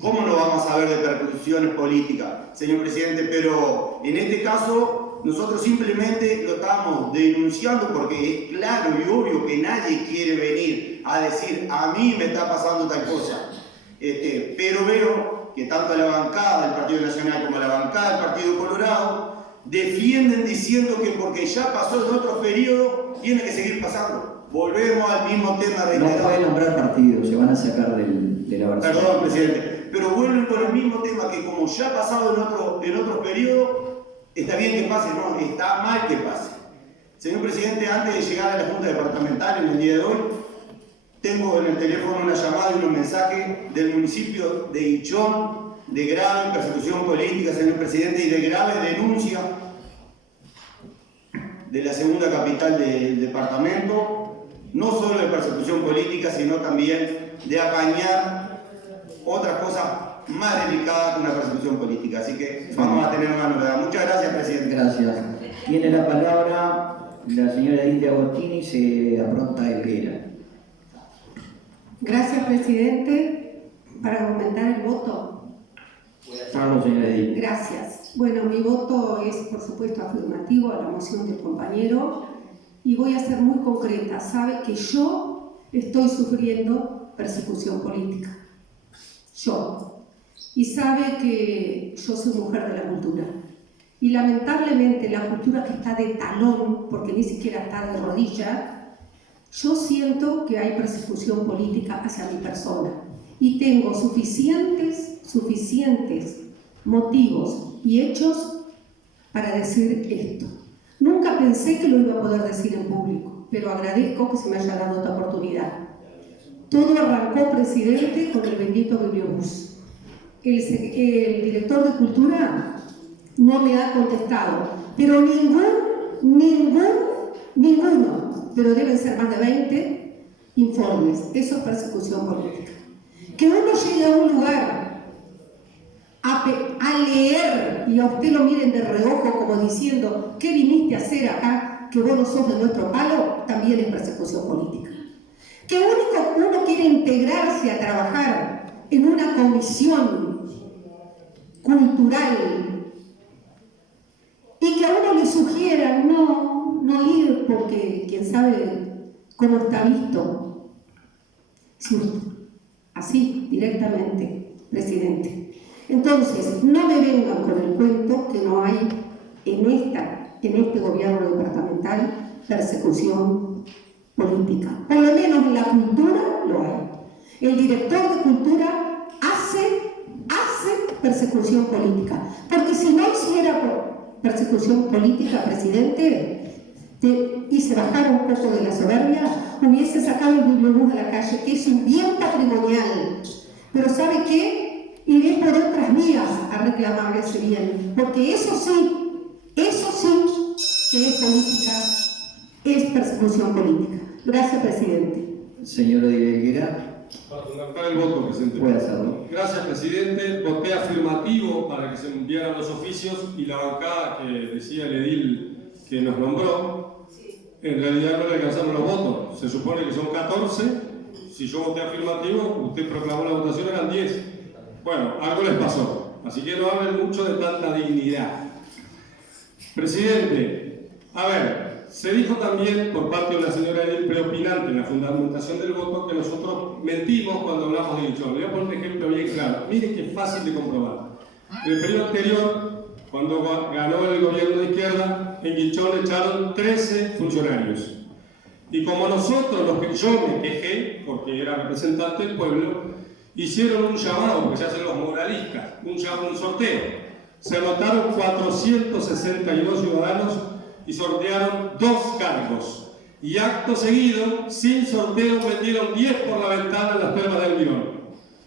¿Cómo no vamos a ver de persecuciones políticas, señor presidente? Pero en este caso nosotros simplemente lo estamos denunciando porque es claro y obvio que nadie quiere venir a decir a mí me está pasando tal cosa. Pero veo que tanto la bancada del Partido Nacional como la bancada del Partido Colorado defienden diciendo que porque ya pasó en otro periodo tiene que seguir pasando. Volvemos al mismo tema reiterado. No puede nombrar partidos, se van a sacar de la versión. Perdón, presidente, pero vuelven con el mismo tema que como ya ha pasado en otro periodo, está bien que pase, no, está mal que pase. Señor presidente, antes de llegar a la Junta Departamental en el día de hoy, tengo en el teléfono una llamada y unos mensajes del municipio de Ichón de grave persecución política, señor presidente, y de grave denuncia de la segunda capital del departamento, no solo de persecución política, sino también de apañar otras cosas más delicadas que una persecución política. Así que vamos a tener una novedad. Muchas gracias, presidente. Gracias. Tiene la palabra la señora Edith Agostini, se apronta Helguera. Gracias, presidente. Para argumentar el voto. Pablo, señora Edith. Gracias. Bueno, mi voto es, por supuesto, afirmativo a la moción del compañero y voy a ser muy concreta. Sabe que yo estoy sufriendo persecución política. Yo. Y sabe que yo soy mujer de la cultura. Y lamentablemente la cultura que está de talón, porque ni siquiera está de rodilla, yo siento que hay persecución política hacia mi persona. Y tengo suficientes motivos y hechos para decir esto. Nunca pensé que lo iba a poder decir en público, pero agradezco que se me haya dado esta oportunidad. Todo arrancó, presidente, con el bendito bibliobús. El director de Cultura no me ha contestado, pero ninguno, pero deben ser más de 20 informes. Eso es persecución política. Que uno llegue a un lugar a leer y a usted lo miren de reojo como diciendo ¿qué viniste a hacer acá? Que vos no sos de nuestro palo, también es persecución política. Que uno quiere integrarse a trabajar en una comisión cultural y que a uno le sugieran no ir porque quién sabe cómo está visto. Sí, así, directamente. presidente. Entonces, no me vengan con el cuento que no hay en este gobierno departamental persecución política. Por lo menos en la cultura lo hay. El director de cultura hace persecución política. Porque si no hiciera persecución política, presidente, y se bajara un poco de la soberbia, hubiese sacado el bibliobús a la calle, que es un bien patrimonial. Pero ¿sabe qué? Iré por otras vías a reclamar ese bien. Porque eso sí que es política, es persecución política. Gracias, presidente. Señor Edil Helguera. Para fundamentar el voto, presidente. Puede hacerlo. Gracias, presidente. Voté afirmativo para que se enviaran los oficios y la bancada que decía el edil que nos nombró, en realidad no le alcanzaron los votos. Se supone que son 14. Si yo voté afirmativo, usted proclamó la votación, eran 10. Bueno, algo les pasó. Así que no hablen mucho de tanta dignidad. Presidente, a ver, se dijo también por parte de la señora Edil, preopinante en la fundamentación del voto, que nosotros mentimos cuando hablamos de Guichón. Le voy a poner un ejemplo bien claro. Miren que es fácil de comprobar. En el periodo anterior, cuando ganó el gobierno de izquierda, en Guichón echaron 13 funcionarios. Y como nosotros, yo me quejé, porque era representante del pueblo, hicieron un llamado, que se hacen los moralistas, un sorteo. Se anotaron 462 ciudadanos y sortearon 2 cargos. Y acto seguido, sin sorteo, metieron 10 por la ventana en las Termas del Mirón.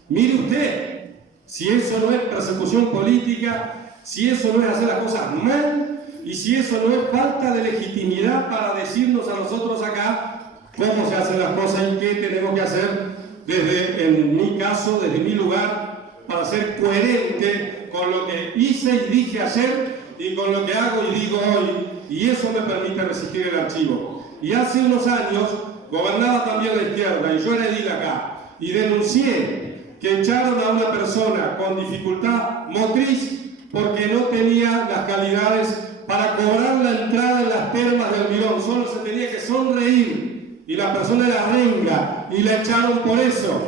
Mire usted, si eso no es persecución política, si eso no es hacer las cosas mal, y si eso no es falta de legitimidad para decirnos a nosotros acá cómo se hacen las cosas y qué tenemos que hacer desde, en mi caso, desde mi lugar, para ser coherente con lo que hice y dije ayer y con lo que hago y digo hoy. Y eso me permite resistir el archivo. Y hace unos años gobernaba también la izquierda y yo era edil acá y denuncié que echaron a una persona con dificultad motriz porque no tenía las calidades para cobrar la entrada en las Termas del Mirón. Solo se tenía que sonreír y la persona era renga y la echaron por eso.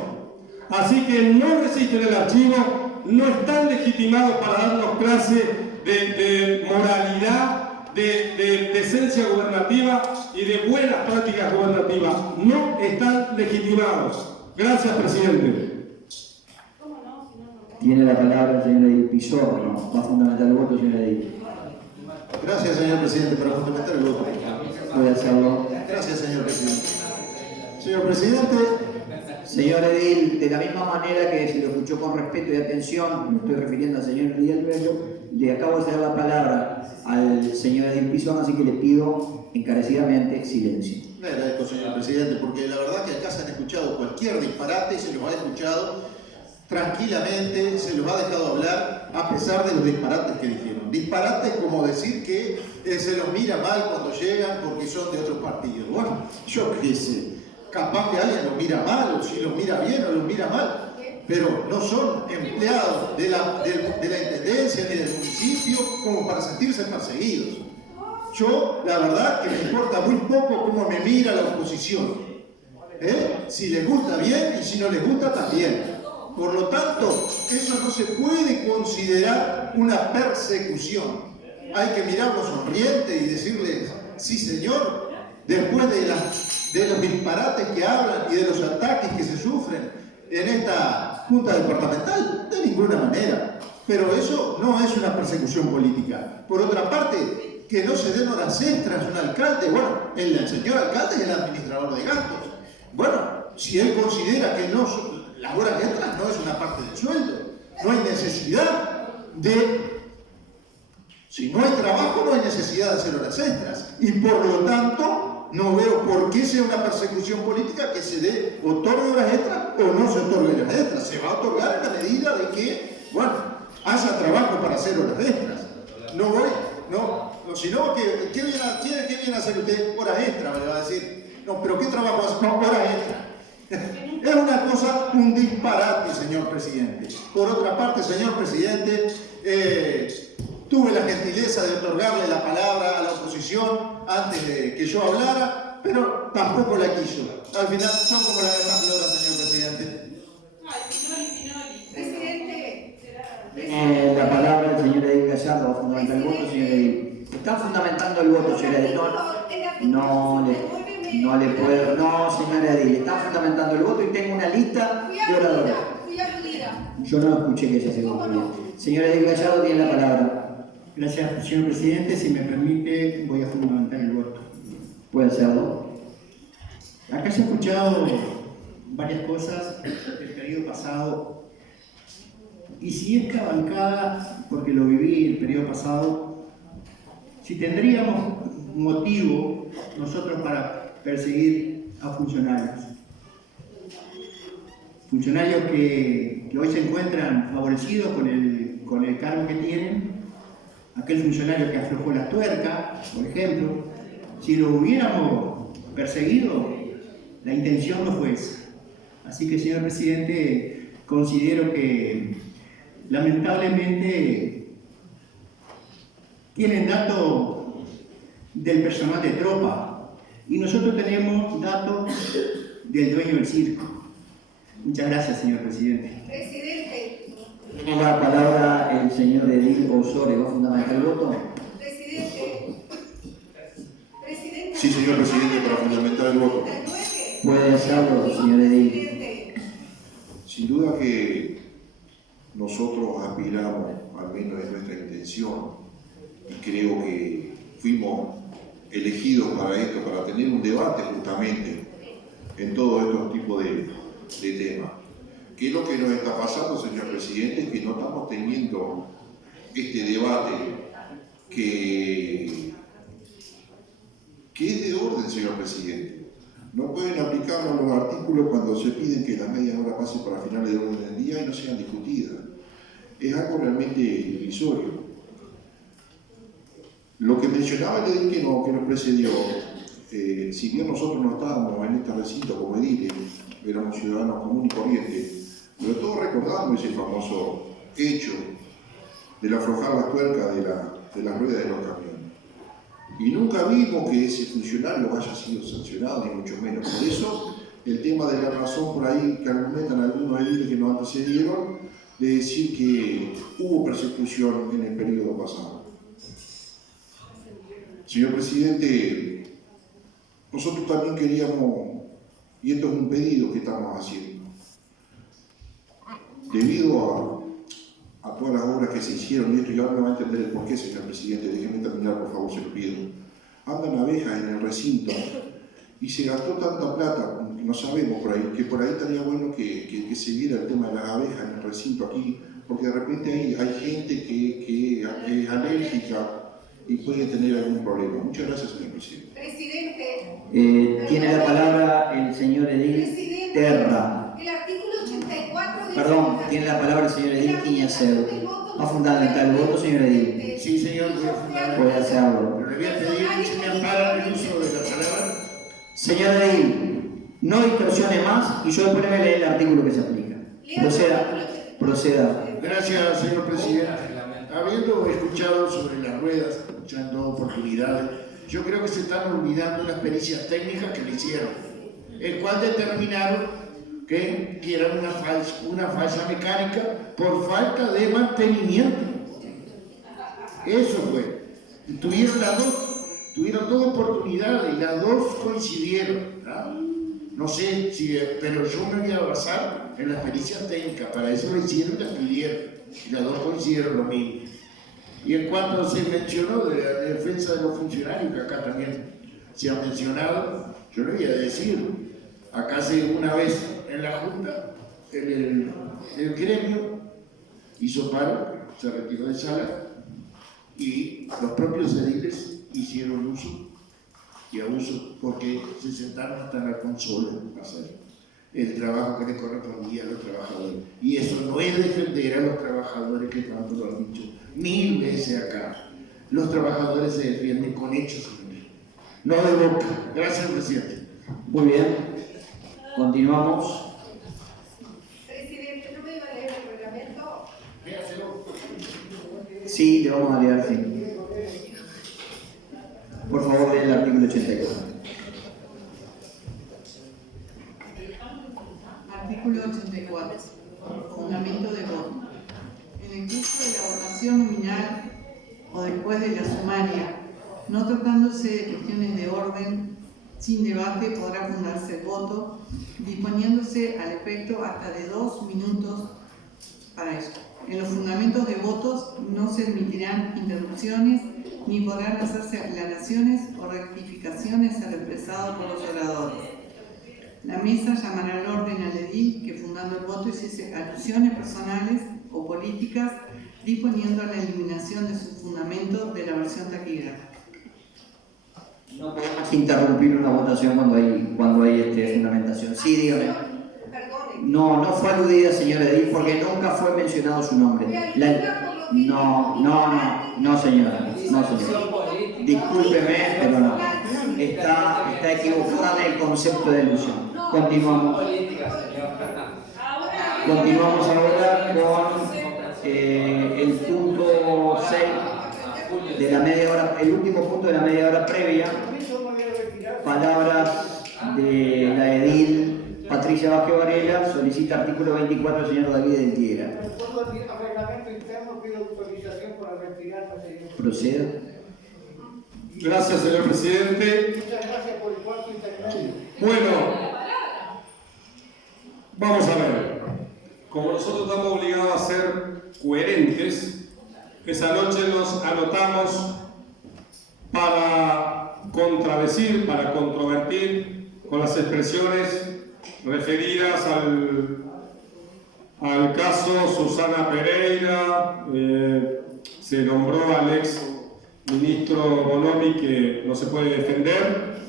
Así que no resisten el archivo, no están legitimados para darnos clase de moralidad, de decencia gubernativa y de buenas prácticas gubernativas. No están legitimados. Gracias, presidente. Tiene la palabra el señor Edil Pizorno. Va a fundamentar el voto, señor Edil. Gracias, señor presidente, para fundamentar el voto. Puede hacerlo. Gracias, señor presidente. Señor presidente. Señor Edil, de la misma manera que se lo escuchó con respeto y atención, me estoy refiriendo al señor Edil Bello, le acabo de ceder la palabra al señor Edil Pizorno, así que le pido encarecidamente silencio. Le agradezco, señor presidente, porque la verdad que acá se han escuchado cualquier disparate y se los ha escuchado tranquilamente, se los ha dejado hablar a pesar de los disparates que dijeron. Disparates como decir que se los mira mal cuando llegan porque son de otros partidos. Bueno, yo qué sé, capaz que alguien los mira mal, o si los mira bien o los mira mal, pero no son empleados de la intendencia ni del municipio como para sentirse perseguidos. Yo, la verdad, que me importa muy poco cómo me mira la oposición. Si les gusta bien y si no les gusta también. Por lo tanto, eso no se puede considerar una persecución. Hay que mirarlo sonriente y decirles, sí señor, después de los disparates que hablan y de los ataques que se sufren en esta Junta Departamental, de ninguna manera. Pero eso no es una persecución política. Por otra parte, que no se den horas extras a un alcalde. Bueno, el señor alcalde es el administrador de gastos. Bueno, si él considera que las horas extras no es una parte del sueldo, no hay necesidad si no hay trabajo, no hay necesidad de hacer horas extras. Y por lo tanto, no veo por qué sea una persecución política que se otorgue horas extras o no se otorgue horas extras. Se va a otorgar en la medida de que, bueno, haya trabajo para hacer horas extras. Sino que, ¿qué viene a hacer usted? Horas extras, me va a decir. No, pero ¿qué trabajo hace? No, horas extras. Es una cosa, un disparate, señor presidente. Por otra parte, señor presidente, tuve la gentileza de otorgarle la palabra a la oposición antes de que yo hablara, pero tampoco la quiso. Al final son como las demás palabras, señor presidente. Ay, Finoli. Presidente, Tiene la palabra el señor Edil Gallardo, va a fundamentar el voto, señor Edil. Están fundamentando el voto, señor Edil. No le puedo. No, señor Edil, están fundamentando el voto y tengo una lista de oradores. Yo no escuché que ella se concluyera. Señor Edil Gallardo tiene la palabra. Gracias, señor presidente. Si me permite, voy a fundamentar el voto. Puede hacerlo. Acá se han escuchado varias cosas del periodo pasado. Y si esta bancada, porque lo viví el periodo pasado, si tendríamos motivo nosotros para perseguir a funcionarios. Funcionarios que hoy se encuentran favorecidos con el cargo que tienen. Aquel funcionario que aflojó la tuerca, por ejemplo. Si lo hubiéramos perseguido, la intención no fue esa. Así que, señor presidente, considero que lamentablemente tienen datos del personal de tropa y nosotros tenemos datos del dueño del circo. Muchas gracias, señor presidente. Presidente. Tiene la palabra el señor Edil Osores, va a fundamentar el voto. Presidente. Sí, señor presidente, para fundamentar el voto. Puede hacerlo, señor Edil. Sin duda que nosotros aspiramos, al menos es nuestra intención, y creo que fuimos elegidos para esto, para tener un debate justamente en todos estos tipos de temas. ¿Qué es lo que nos está pasando, señor presidente? Es que no estamos teniendo este debate que es de orden, señor presidente. No pueden aplicarnos los artículos cuando se piden que las medias horas pasen para finales de orden del día y no sean discutidas. Es algo realmente divisorio. Lo que mencionaba el edil que nos precedió, si bien nosotros no estábamos en este recinto como ediles, éramos ciudadanos comunes y corrientes, pero todos recordamos ese famoso hecho del aflojar las tuercas de las ruedas de los camiones. Y nunca vimos que ese funcionario haya sido sancionado, ni mucho menos. Por eso, el tema de la razón por ahí que argumentan algunos ediles que nos antecedieron, de decir que hubo persecución en el periodo pasado. Señor presidente, nosotros también queríamos, y esto es un pedido que estamos haciendo, debido a todas las obras que se hicieron, y esto ya me va a entender el porqué, señor presidente, déjeme terminar, por favor, se lo pido. Andan abejas en el recinto y se gastó tanta plata, no sabemos por ahí, que por ahí estaría bueno que se viera el tema de las abejas en el recinto aquí, porque de repente hay gente que es alérgica y puede tener algún problema. Muchas gracias, señor presidente. Presidente. Tiene la palabra el señor Edil Terra. El artículo 84 dice. Perdón, tiene la palabra el señor Edil Quiñacero. ¿Va a fundamentar el voto, señor Edil? Sí, señor, voy a fundamentar. Puede hacerlo. Pero le voy a pedir que se me ampara el uso de la palabra. Señor Edil, no distorsione más y yo después le voy a leer el artículo que se aplica. Proceda. Gracias, señor presidente. Habiendo escuchado sobre las ruedas, escuchando oportunidades, yo creo que se están olvidando las pericias técnicas que le hicieron, el cual determinaron que era una falla mecánica por falta de mantenimiento. Eso fue. Tuvieron dos oportunidades y las dos coincidieron. No sé si, pero yo me voy a basar en las pericias técnicas, para eso lo hicieron y las pidieron. Y las dos coincidieron lo mismo. Y en cuanto se mencionó de la defensa de los funcionarios, que acá también se ha mencionado, yo le voy a decir, acá hace una vez en la Junta, el gremio hizo paro, se retiró de sala, y los propios ediles hicieron uso y abuso, porque se sentaron hasta en la consola a hacer el trabajo que le correspondía a los trabajadores. Y eso no es defender a los trabajadores, que tanto lo han dicho 1000 veces acá. Los trabajadores se defienden con hechos, no de boca. Gracias, presidente. Muy bien. Continuamos. Presidente, ¿no me iba a leer el reglamento? Léaselo. Sí, le vamos a leer, sí. Por favor, lee el artículo 84. Artículo 84. Fundamento de voto. En el curso No tratándose de cuestiones de orden, sin debate podrá fundarse el voto, disponiéndose al efecto hasta de 2 minutos para eso. En los fundamentos de votos no se admitirán interrupciones ni podrán hacerse aclaraciones o rectificaciones al expresado por los oradores. La mesa llamará al orden al edil que fundando el voto hiciese alusiones personales o políticas, disponiendo la eliminación de sus fundamentos de la versión taquígrafa. No podemos interrumpir una votación cuando hay fundamentación. Sí, dígame. No fue aludida, señora Edith, porque nunca fue mencionado su nombre. No, señora. Discúlpeme, pero no. Está equivocada en el concepto de alusión. Continuamos. Continuamos ahora con el punto 6 de la media hora, el último punto de la media hora previa. Palabras de la edil Patricia Vázquez Varela, solicita artículo 24, señor David Dentiera. De acuerdo al reglamento interno, pido autorización para retirarme, señor. Proceda. Gracias, señor presidente. Muchas gracias por el cuarto intermedio. Bueno, vamos a ver. Como nosotros estamos obligados a ser coherentes, esa noche nos anotamos para contradecir, para controvertir con las expresiones referidas al caso Susana Pereira. Se nombró al ex ministro Bonomi, que no se puede defender.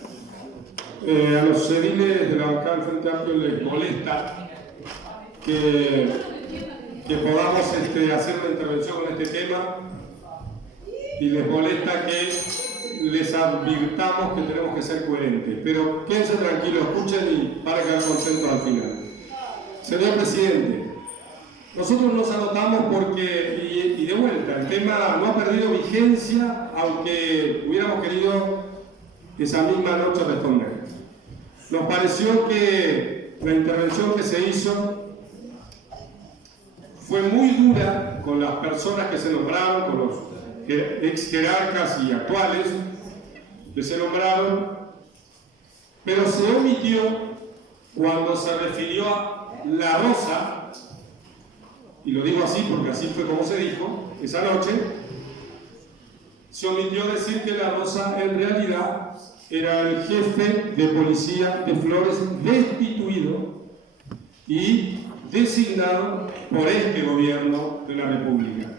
A los ediles de la bancada del Frente Amplio les molesta que podamos hacer una intervención con este tema, y les molesta que les advirtamos que tenemos que ser coherentes. Pero quédense tranquilos, escuchen y para quedar contentos al final. Señor presidente, nosotros nos anotamos porque, y de vuelta, el tema no ha perdido vigencia, aunque hubiéramos querido esa misma noche responder. Nos pareció que la intervención que se hizo fue muy dura con las personas que se nombraron, con los ex jerarcas y actuales que se nombraron, pero se omitió cuando se refirió a La Rosa, y lo digo así porque así fue como se dijo esa noche. Se omitió decir que La Rosa en realidad era el jefe de policía de Flores, destituido y designado por este gobierno de la República.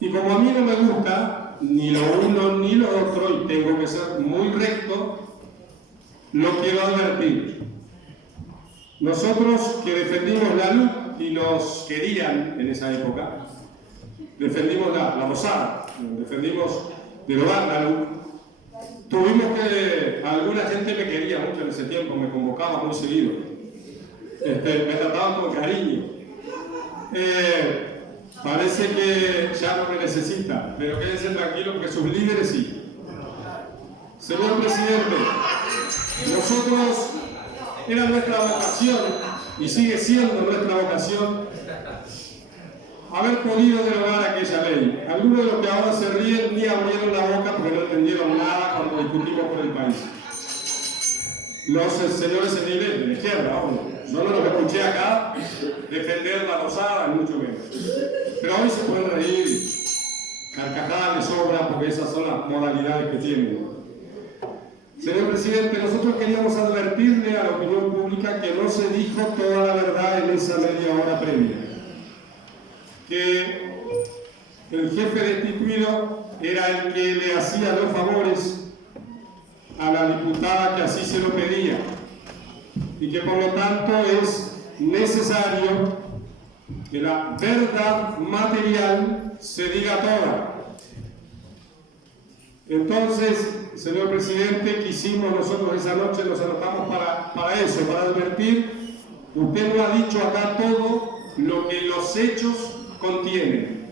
Y como a mí no me gusta ni lo uno ni lo otro, y tengo que ser muy recto, lo quiero advertir. Nosotros que defendimos la luz y nos querían en esa época, defendimos la Rosada, defendimos derogar la luz. Tuvimos que, alguna gente me quería mucho en ese tiempo, me convocaba muy seguido, me trataban con cariño. Parece que ya no me necesita, pero quédense tranquilos que sus líderes sí. Señor presidente, nosotros, era nuestra vocación, y sigue siendo nuestra vocación, haber podido derogar aquella ley. Algunos de los que ahora se ríen ni abrieron la boca porque no entendieron nada cuando discutimos por el país. Los señores ediles de la izquierda, no los escuché acá defender La Rosada, ni mucho menos. Pero hoy se pueden reír, carcajadas de sobra, porque esas son las modalidades que tienen. Señor presidente, nosotros queríamos advertirle a la opinión pública que no se dijo toda la verdad en esa media hora previa. Que el jefe destituido era el que le hacía los favores a la diputada que así se lo pedía, y que por lo tanto es necesario que la verdad material se diga toda. Entonces, señor presidente, quisimos nosotros esa noche, nos anotamos para eso, para advertir. Usted no ha dicho acá todo lo que los hechos contienen.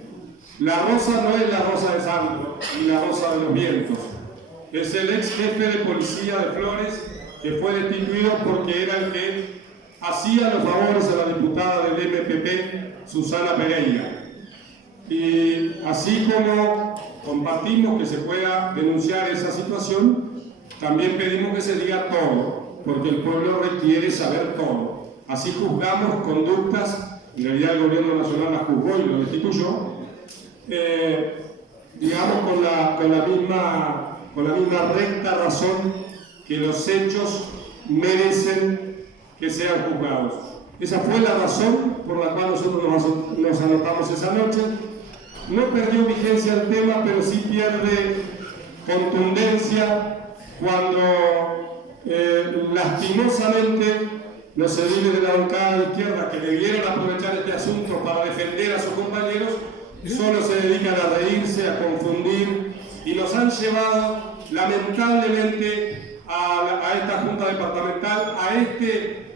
La Rosa no es la Rosa de Sandro y la Rosa de los Vientos. Es el ex jefe de policía de Flores, que fue destituido porque era el que hacía los favores a la diputada del MPP, Susana Pereira. Y así como compartimos que se pueda denunciar esa situación, también pedimos que se diga todo, porque el pueblo requiere saber todo. Así juzgamos conductas, en realidad el gobierno nacional las juzgó y lo destituyó, digamos con la misma recta razón que los hechos merecen que sean juzgados. Esa fue la razón por la cual nosotros nos anotamos esa noche. No perdió vigencia el tema, pero sí pierde contundencia cuando lastimosamente los ediles de la bancada de izquierda, que debieron aprovechar este asunto para defender a sus compañeros, solo se dedican a reírse, a confundir, y nos han llevado lamentablemente a esta Junta Departamental, a este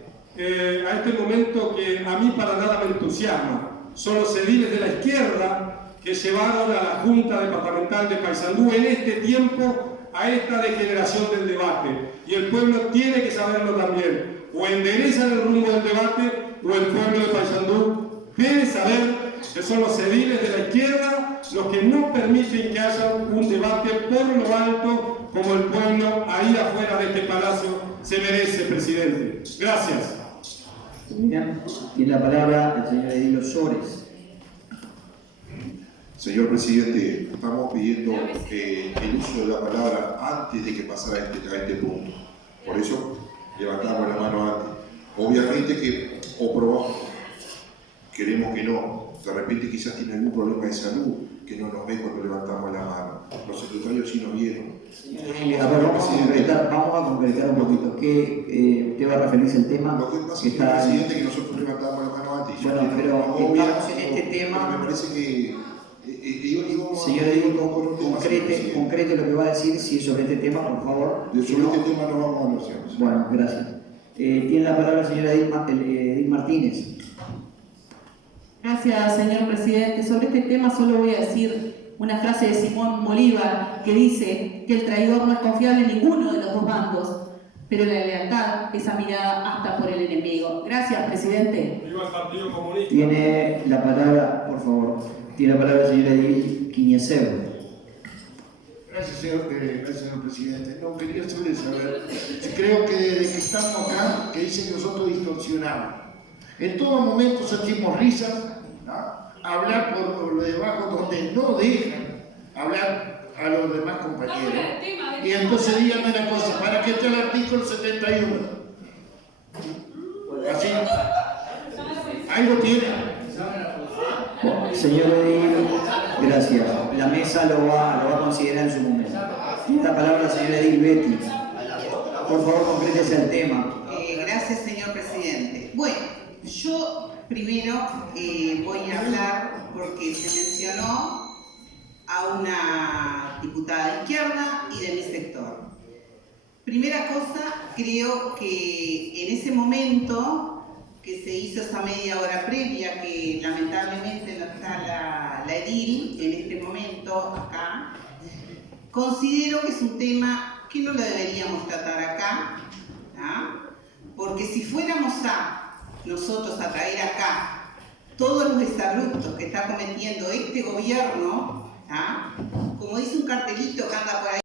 momento que a mí para nada me entusiasma. Son los ediles de la izquierda que llevaron a la Junta Departamental de Paysandú en este tiempo a esta degeneración del debate. Y el pueblo tiene que saberlo también. O enderezan el rumbo del debate, o el pueblo de Paysandú debe saber que son los ediles de la izquierda los que no permiten que haya un debate por lo alto como el pueblo ahí afuera de este palacio se merece, presidente. Gracias. Bien, tiene la palabra el señor Edil Osores. Señor presidente, estamos pidiendo el uso de la palabra antes de que pasara a este punto. Por eso levantamos la mano antes. Obviamente que o probamos, queremos que no. De repente quizás tiene algún problema de salud que no nos ve cuando levantamos la mano. Los secretarios sí nos vieron. Vamos a concretar un poquito. ¿Qué va a referirse el tema? Lo que pasa es que presidente, que nosotros levantamos la mano antes. Bueno, pero estamos en este tema. Me parece que señor Edil, concrete lo que va a decir, si es sobre este tema, por favor. Sobre este tema no vamos a anunciar. Bueno, gracias. Tiene la palabra el señor Edil Martínez. Gracias, señor presidente. Sobre este tema solo voy a decir una frase de Simón Bolívar que dice que el traidor no es confiable en ninguno de los dos bandos, pero la lealtad es mirada hasta por el enemigo. Gracias, presidente. Viva el Partido Comunista. Tiene la palabra, por favor, tiene la palabra el señor Edil Quiñeseu. Gracias, señor presidente. No, quería saber, creo que desde que estamos acá, que dicen que nosotros distorsionamos. En todo momento sentimos risas, ¿no? Hablar por lo de abajo, donde no dejan hablar a los demás compañeros. Y entonces díganme una cosa, ¿para qué está el artículo 71? Así, ahí lo tiene. Señor Edil, gracias. La mesa lo va a considerar en su momento. Tiene la palabra la señora Edil Betty. Por favor, concrétese el tema. Gracias, señor presidente. Bueno, yo primero voy a hablar porque se mencionó a una diputada de izquierda y de mi sector. Primera cosa, creo que en ese momento que se hizo esa media hora previa, que lamentablemente no está la edil en este momento acá, considero que es un tema que no lo deberíamos tratar acá, ¿no? Porque si fuéramos nosotros a traer acá todos los exabruptos que está cometiendo este gobierno, ¿ah? Como dice un cartelito que anda por ahí,